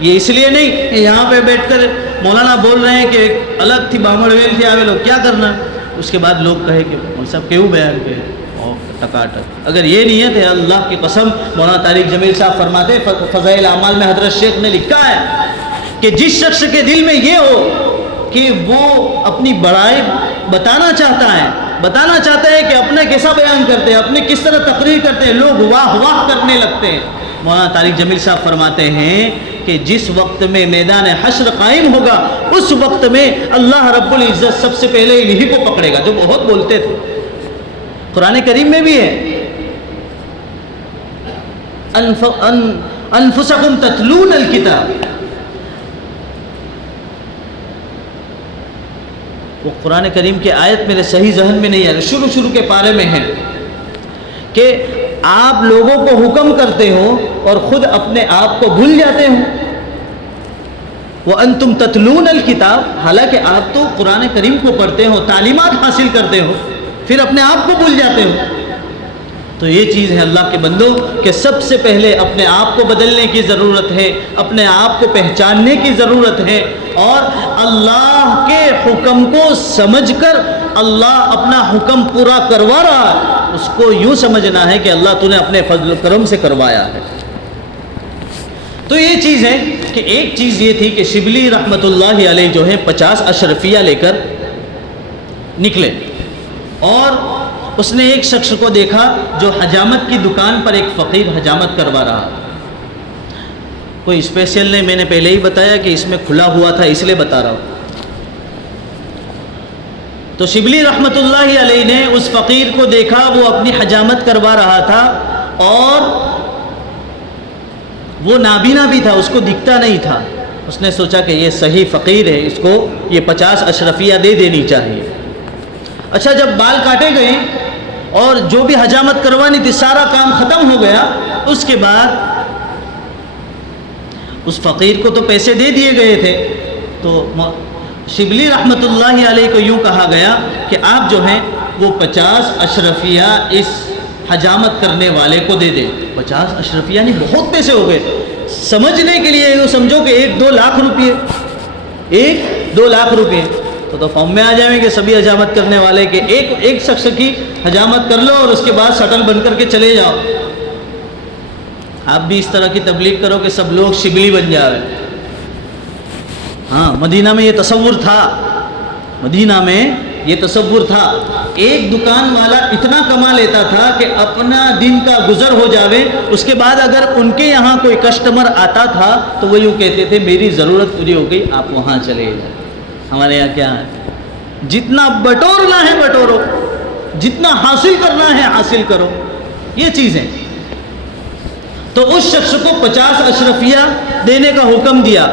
یہ اس لیے نہیں کہ یہاں پہ بیٹھ کر مولانا بول رہے ہیں کہ ایک الگ تھی بامڑ ویل تھی آوے لوگ کیا کرنا، اس کے بعد لوگ کہے کہ مول صاحب کیوں بیان پہ ٹکاٹک۔ اگر یہ نیت ہے، اللہ کی قسم مولانا طارق جمیل صاحب فرماتے فضائل اعمال میں حضرت شیخ نے لکھا ہے کہ جس شخص کے دل میں یہ ہو کہ وہ اپنی بڑائی بتانا چاہتا ہے کہ اپنا کیسا بیان کرتے ہیں، اپنے کس طرح تقریر کرتے ہیں، لوگ واہ واہ کرنے لگتے ہیں۔ مولانا طارق جمیل صاحب فرماتے ہیں کہ جس وقت میں میدان حشر قائم ہوگا اس وقت میں اللہ رب العزت سب سے پہلے انہی کو پکڑے گا جو بہت بولتے تھے۔ قرآن کریم میں بھی ہے، انفسکم تتلون الکتاب، وہ قرآن کریم کی آیت میرے صحیح ذہن میں نہیں آ رہی، شروع کے پارے میں ہے کہ آپ لوگوں کو حکم کرتے ہو اور خود اپنے آپ کو بھول جاتے ہو۔ وَأَنْتُمْ تَتْلُونَ الْكِتَابَ، حالانکہ آپ تو قرآن کریم کو پڑھتے ہو، تعلیمات حاصل کرتے ہو، پھر اپنے آپ کو بھول جاتے ہو۔ تو یہ چیز ہے اللہ کے بندوں کہ سب سے پہلے اپنے آپ کو بدلنے کی ضرورت ہے، اپنے آپ کو پہچاننے کی ضرورت ہے، اور اللہ کے حکم کو سمجھ کر اللہ اپنا حکم پورا کروا رہا ہے، اس کو یوں سمجھنا ہے کہ اللہ تو نے اپنے فضل و کرم سے کروایا ہے۔ تو یہ چیز ہے کہ ایک چیز یہ تھی کہ شبلی رحمت اللہ علیہ جو ہے 50 اشرفیہ لے کر نکلے، اور اس نے ایک شخص کو دیکھا جو حجامت کی دکان پر ایک فقیر حجامت کروا رہا۔ کوئی اسپیشل نہیں، میں نے پہلے ہی بتایا کہ اس میں کھلا ہوا تھا اس لیے بتا رہا ہوں۔ تو شبلی رحمت اللہ علیہ نے اس فقیر کو دیکھا، وہ اپنی حجامت کروا رہا تھا اور وہ نابینا بھی تھا، اس کو دکھتا نہیں تھا۔ اس نے سوچا کہ یہ صحیح فقیر ہے، اس کو یہ 50 اشرفیہ دے دینی چاہیے۔ اچھا، جب بال کاٹے گئے اور جو بھی حجامت کروانی تھی سارا کام ختم ہو گیا، اس کے بعد اس فقیر کو تو پیسے دے دیے گئے تھے، تو شبلی رحمت اللہ علیہ کو یوں کہا گیا کہ آپ جو ہیں وہ 50 اشرفیہ اس حجامت کرنے والے کو دے دیں۔ 50 اشرفیہ نہیں، بہت پیسے ہو گئے۔ سمجھنے کے لیے یوں سمجھو کہ 1-2 لاکھ روپئے، 1-2 لاکھ روپئے تو فارم میں آ جائیں گے سبھی حجامت کرنے والے کہ ایک شخص کی حجامت کر لو اور اس کے بعد سٹل بن کر کے چلے جاؤ۔ آپ بھی اس طرح کی تبلیغ کرو کہ سب لوگ شبلی بن جائے۔ ہاں، مدینہ میں یہ تصور تھا، مدینہ میں یہ تصور تھا۔ ایک دکان والا اتنا کما لیتا تھا کہ اپنا دن کا گزر ہو جاوے، اس کے بعد اگر ان کے یہاں کوئی کسٹمر آتا تھا تو وہ یوں کہتے تھے میری ضرورت پوری ہو گئی، آپ وہاں چلے جائیں۔ ہمارے یہاں کیا ہے، جتنا بٹورنا ہے بٹورو، جتنا حاصل کرنا ہے حاصل کرو، یہ چیزیں۔ تو اس شخص کو 50 اشرفیہ دینے کا حکم دیا۔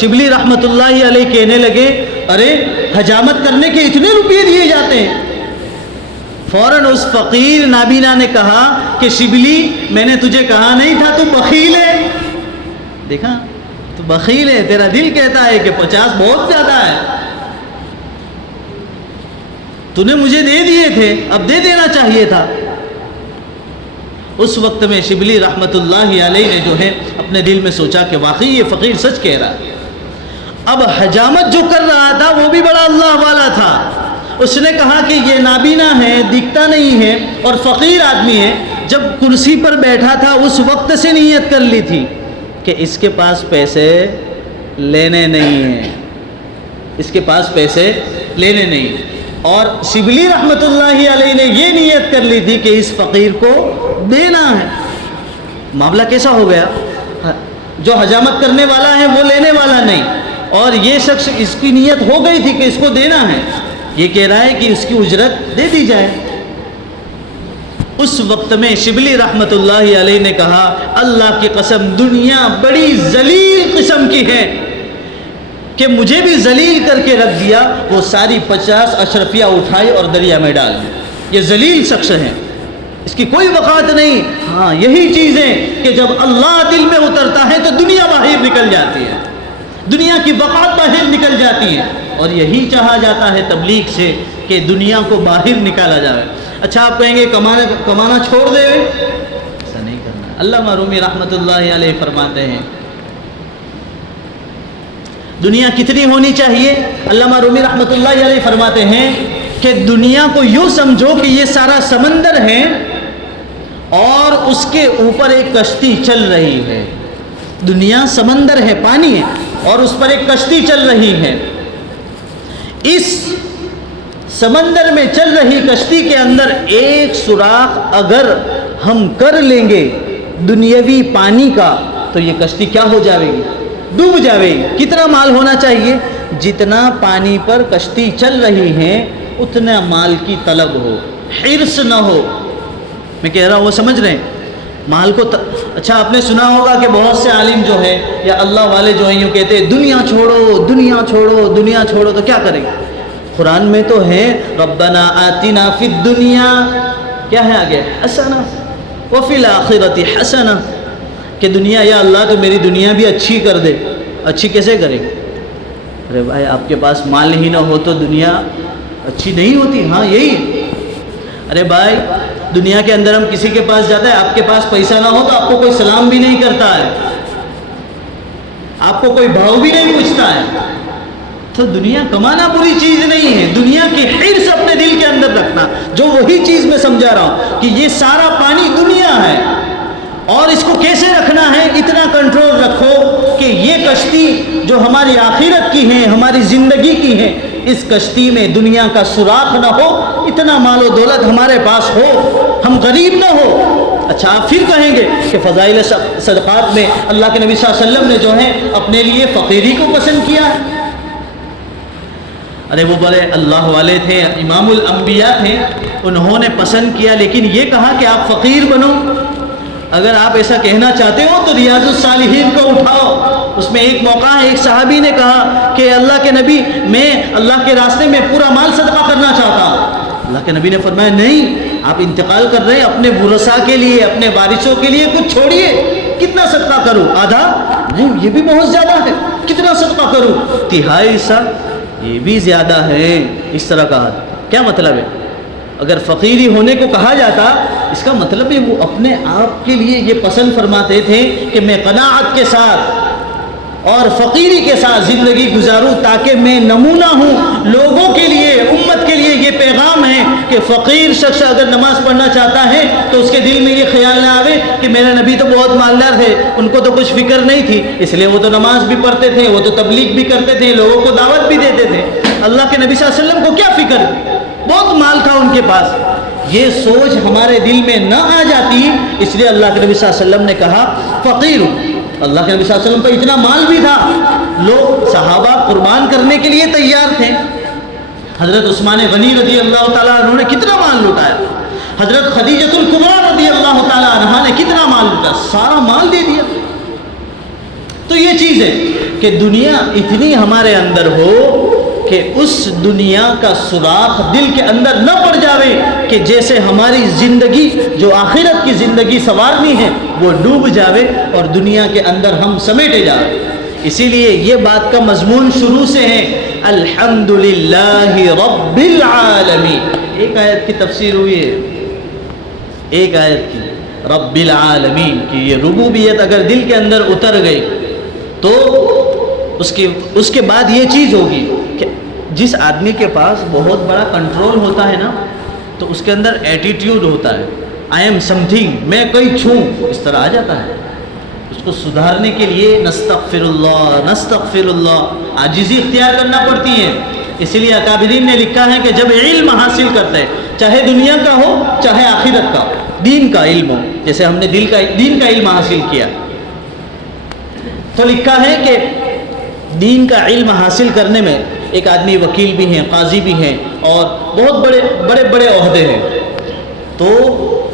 شبلی رحمت اللہ علیہ کہنے لگے ارے حجامت کرنے کے اتنے روپئے دیے جاتے ہیں؟ فوراً اس فقیر نابینا نے کہا کہ شبلی میں نے تجھے کہا نہیں تھا تو بخیل ہے؟ دیکھا، تو بخیل ہے، تیرا دل کہتا ہے کہ 50 بہت زیادہ ہے، تو نے مجھے دے دیے تھے، اب دے دینا چاہیے تھا۔ اس وقت میں شبلی رحمت اللہ علیہ نے جو ہے اپنے دل میں سوچا کہ واقعی یہ فقیر سچ کہہ رہا ہے۔ اب حجامت جو کر رہا تھا وہ بھی بڑا اللہ والا تھا۔ اس نے کہا کہ یہ نابینا ہے، دکھتا نہیں ہے اور فقیر آدمی ہے۔ جب کرسی پر بیٹھا تھا اس وقت سے نیت کر لی تھی کہ اس کے پاس پیسے لینے نہیں ہیں، اس کے پاس پیسے لینے نہیں۔ اور شبلی رحمت اللہ علیہ نے یہ نیت کر لی تھی کہ اس فقیر کو دینا ہے۔ معاملہ کیسا ہو گیا، جو حجامت کرنے والا ہے وہ لینے والا نہیں، اور یہ شخص اس کی نیت ہو گئی تھی کہ اس کو دینا ہے، یہ کہہ رہا ہے کہ اس کی اجرت دے دی جائے۔ اس وقت میں شبلی رحمت اللہ علیہ نے کہا اللہ کی قسم دنیا بڑی ذلیل قسم کی ہے کہ مجھے بھی ذلیل کر کے رکھ دیا۔ وہ ساری 50 اشرفیہ اٹھائی اور دریا میں ڈال دی۔ یہ ذلیل شخص ہے، اس کی کوئی وقات نہیں۔ ہاں، یہی چیز ہے کہ جب اللہ دل میں اترتا ہے تو دنیا باہر نکل جاتی ہے، دنیا کی وقات باہر نکل جاتی ہے، اور یہی چاہا جاتا ہے تبلیغ سے کہ دنیا کو باہر نکالا جائے۔ اچھا، آپ کہیں گے کمانا چھوڑ دے، ایسا نہیں کرنا۔ علامہ رومی رحمت اللہ علیہ فرماتے ہیں دنیا کتنی ہونی چاہیے؟ علامہ رومی رحمت اللہ علیہ فرماتے ہیں کہ دنیا کو یوں سمجھو کہ یہ سارا سمندر ہے اور اس کے اوپر ایک کشتی چل رہی ہے۔ دنیا سمندر ہے، پانی ہے، اور اس پر ایک کشتی چل رہی ہے. اس سمندر میں چل رہی کشتی کے اندر ایک سوراخ اگر ہم کر لیں گے دنیاوی پانی کا تو یہ کشتی کیا ہو جائے گی؟ ڈوب جائے گی. کتنا مال ہونا چاہیے؟ جتنا پانی پر کشتی چل رہی ہے اتنا مال کی طلب ہو، حرص نہ ہو. میں کہہ رہا ہوں وہ سمجھ رہے ہیں مال کو اچھا آپ نے سنا ہوگا کہ بہت سے عالم جو ہے یا اللہ والے جو ہیں یوں کہتے ہیں دنیا چھوڑو دنیا چھوڑو دنیا چھوڑو. تو کیا کریں؟ قرآن میں تو ہے ربنا آتنا فی الدنیا، کیا ہے آگے؟ حسنہ وفی الآخرۃ حسنہ، کہ دنیا یا اللہ تو میری دنیا بھی اچھی کر دے. اچھی کیسے کرے؟ ارے بھائی آپ کے پاس مال ہی نہ ہو تو دنیا اچھی نہیں ہوتی. ہاں یہی. ارے بھائی دنیا کے اندر ہم کسی کے پاس جاتا ہے، آپ کے پاس پیسہ نہ ہو تو آپ کو کوئی سلام بھی نہیں کرتا ہے، آپ کو کوئی بھاؤ بھی نہیں پوچھتا ہے. تو دنیا کمانا بری چیز نہیں ہے، دنیا کی حرص اپنے دل کے اندر رکھنا. جو وہی چیز میں سمجھا رہا ہوں کہ یہ سارا پانی دنیا ہے اور اس کو کیسے رکھنا ہے، اتنا کنٹرول رکھو کہ یہ کشتی جو ہماری آخرت کی ہے، ہماری زندگی کی ہے، اس کشتی میں دنیا کا سوراخ نہ ہو، اتنا مال و دولت ہمارے پاس ہو، ہم غریب نہ ہو. اچھا آپ پھر کہیں گے کہ فضائل صدقات میں اللہ کے نبی صلی اللہ علیہ وسلم نے جو ہے اپنے لیے فقیری کو پسند کیا ہے. ارے وہ بڑے اللہ والے تھے، امام الانبیاء تھے، انہوں نے پسند کیا، لیکن یہ کہا کہ آپ فقیر بنو. اگر آپ ایسا کہنا چاہتے ہو تو ریاض الصالحین کو اٹھاؤ، اس میں ایک موقع ہے ایک صحابی نے کہا کہ اللہ کے نبی میں اللہ کے راستے میں پورا مال صدقہ کرنا چاہتا ہوں. اللہ کے نبی نے فرمایا نہیں، آپ انتقال کر رہے ہیں، اپنے ورثاء کے لیے اپنے وارثوں کے لیے کچھ چھوڑیے. کتنا صدقہ کروں؟ آدھا؟ نہیں یہ بھی بہت زیادہ ہے. کتنا صدقہ کروں؟ تہائی حصہ. یہ بھی زیادہ ہے. اس طرح کہا. کیا مطلب ہے؟ اگر فقیری ہونے کو کہا جاتا اس کا مطلب ہے وہ اپنے آپ کے لیے یہ پسند فرماتے تھے کہ میں قناعت کے ساتھ اور فقیری کے ساتھ زندگی گزاروں تاکہ میں نمونہ ہوں لوگوں کے لیے، امت کے لیے. یہ پیغام ہے کہ فقیر شخص اگر نماز پڑھنا چاہتا ہے تو اس کے دل میں یہ خیال نہ آوے کہ میرے نبی تو بہت مالدار ہے، ان کو تو کچھ فکر نہیں تھی اس لیے وہ تو نماز بھی پڑھتے تھے، وہ تو تبلیغ بھی کرتے تھے، لوگوں کو دعوت بھی دیتے تھے. اللہ کے نبی صلی اللہ علیہ وسلم کو کیا فکر؟ بہت مال تھا ان کے پاس. یہ سوچ ہمارے دل میں نہ آ جاتی، اس لیے اللہ کے نبی صلی اللہ علیہ وسلم نے کہا فقیر. اللہ کے نبی صلی اللہ علیہ وسلم پر اتنا مال بھی تھا، لوگ صحابہ قربان کرنے کے لیے تیار تھے. حضرت عثمان غنی رضی اللہ تعالیٰ عنہ نے کتنا مال لوٹایا، حضرت خدیجۃ الکبریٰ رضی اللہ تعالیٰ عنہا نے کتنا مال لوٹا، سارا مال دے دیا. تو یہ چیز ہے کہ دنیا اتنی ہمارے اندر ہو کہ اس دنیا کا سوراخ دل کے اندر نہ پڑ جاوے کہ جیسے ہماری زندگی جو آخرت کی زندگی سنوارنی ہے وہ ڈوب جاوے اور دنیا کے اندر ہم سمیٹے جاوے. اسی لیے یہ بات کا مضمون شروع سے ہے الحمدللہ رب العالمین. ایک آیت کی تفسیر ہوئی ہے، ایک آیت کی رب العالمین کی یہ ربوبیت اگر دل کے اندر اتر گئی تو اس کے بعد یہ چیز ہوگی کہ جس آدمی کے پاس بہت بڑا کنٹرول ہوتا ہے نا تو اس کے اندر ایٹیٹیوڈ ہوتا ہے آئی ایم سم تھنگ، میں کوئی چھوں، اس طرح آ جاتا ہے. اس کو سدھارنے کے لیے نستغفر اللہ عاجزی اختیار کرنا پڑتی ہے. اسی لیے اکابرین نے لکھا ہے کہ جب علم حاصل کرتے ہیں چاہے دنیا کا ہو چاہے آخرت کا، دین کا علم ہو، جیسے ہم نے دین کا علم حاصل کیا تو لکھا ہے کہ دین کا علم حاصل کرنے میں ایک آدمی وکیل بھی ہیں، قاضی بھی ہیں اور بہت بڑے بڑے عہدے ہیں تو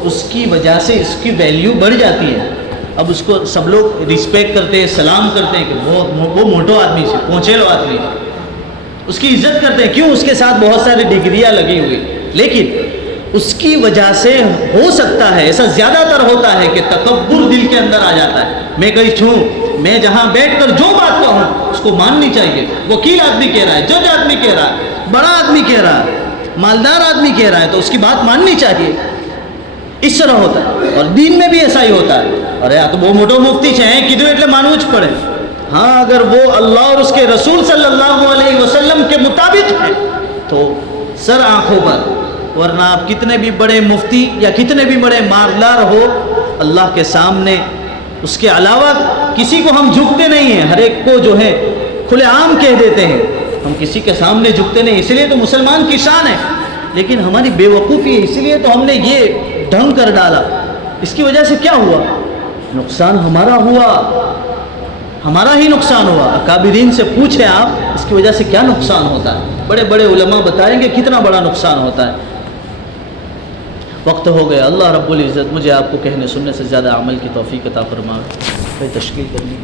اس کی وجہ سے اس کی ویلیو بڑھ جاتی ہے. اب اس کو سب لوگ رسپیکٹ کرتے ہیں، سلام کرتے ہیں کہ وہ موٹو آدمی سے پہنچے لو آدمی، اس کی عزت کرتے ہیں. کیوں؟ اس کے ساتھ بہت ساری ڈگریاں لگی ہوئی. لیکن اس کی وجہ سے ہو سکتا ہے، ایسا زیادہ تر ہوتا ہے کہ تکبر دل کے اندر آ جاتا ہے. میں کہیں چھوں، میں جہاں بیٹھ کر جو بات کہوں اس کو ماننی چاہیے. وکیل آدمی کہہ رہا ہے، جج آدمی کہہ رہا ہے، بڑا آدمی کہہ رہا ہے، مالدار آدمی کہہ رہا ہے تو اس کی بات ماننی چاہیے. اس طرح ہوتا ہے اور دین میں بھی ایسا ہی ہوتا ہے. ارے تو وہ موٹو مفتی چاہیں کدو اٹلے مانوچ پڑے، ہاں اگر وہ اللہ اور اس کے رسول صلی اللہ علیہ وسلم کے مطابق ہے تو سر آنکھوں پر. ورنہ آپ کتنے بھی بڑے مفتی یا کتنے بھی بڑے مالدار ہو، اللہ کے سامنے اس کے علاوہ کسی کو ہم جھکتے نہیں ہیں، ہر ایک کو جو ہے کھلے عام کہہ دیتے ہیں، ہم کسی کے سامنے جھکتے نہیں، اس لیے تو مسلمان کی شان ہے، لیکن ہماری بے وقوفی ہے، اس لیے تو ہم نے یہ ڈھنگ کر ڈالا۔ اس کی وجہ سے کیا ہوا؟ نقصان ہمارا ہوا، ہمارا ہی نقصان ہوا۔ اکابرین سے پوچھیں آپ اس کی وجہ سے کیا نقصان ہوتا ہے، بڑے بڑے علماء بتائیں گے کتنا بڑا نقصان ہوتا ہے۔ وقت ہو گیا، اللہ رب العزت مجھے آپ کو کہنے سننے سے زیادہ عمل کی توفیق عطا فرمائے۔ تشکیل کرنی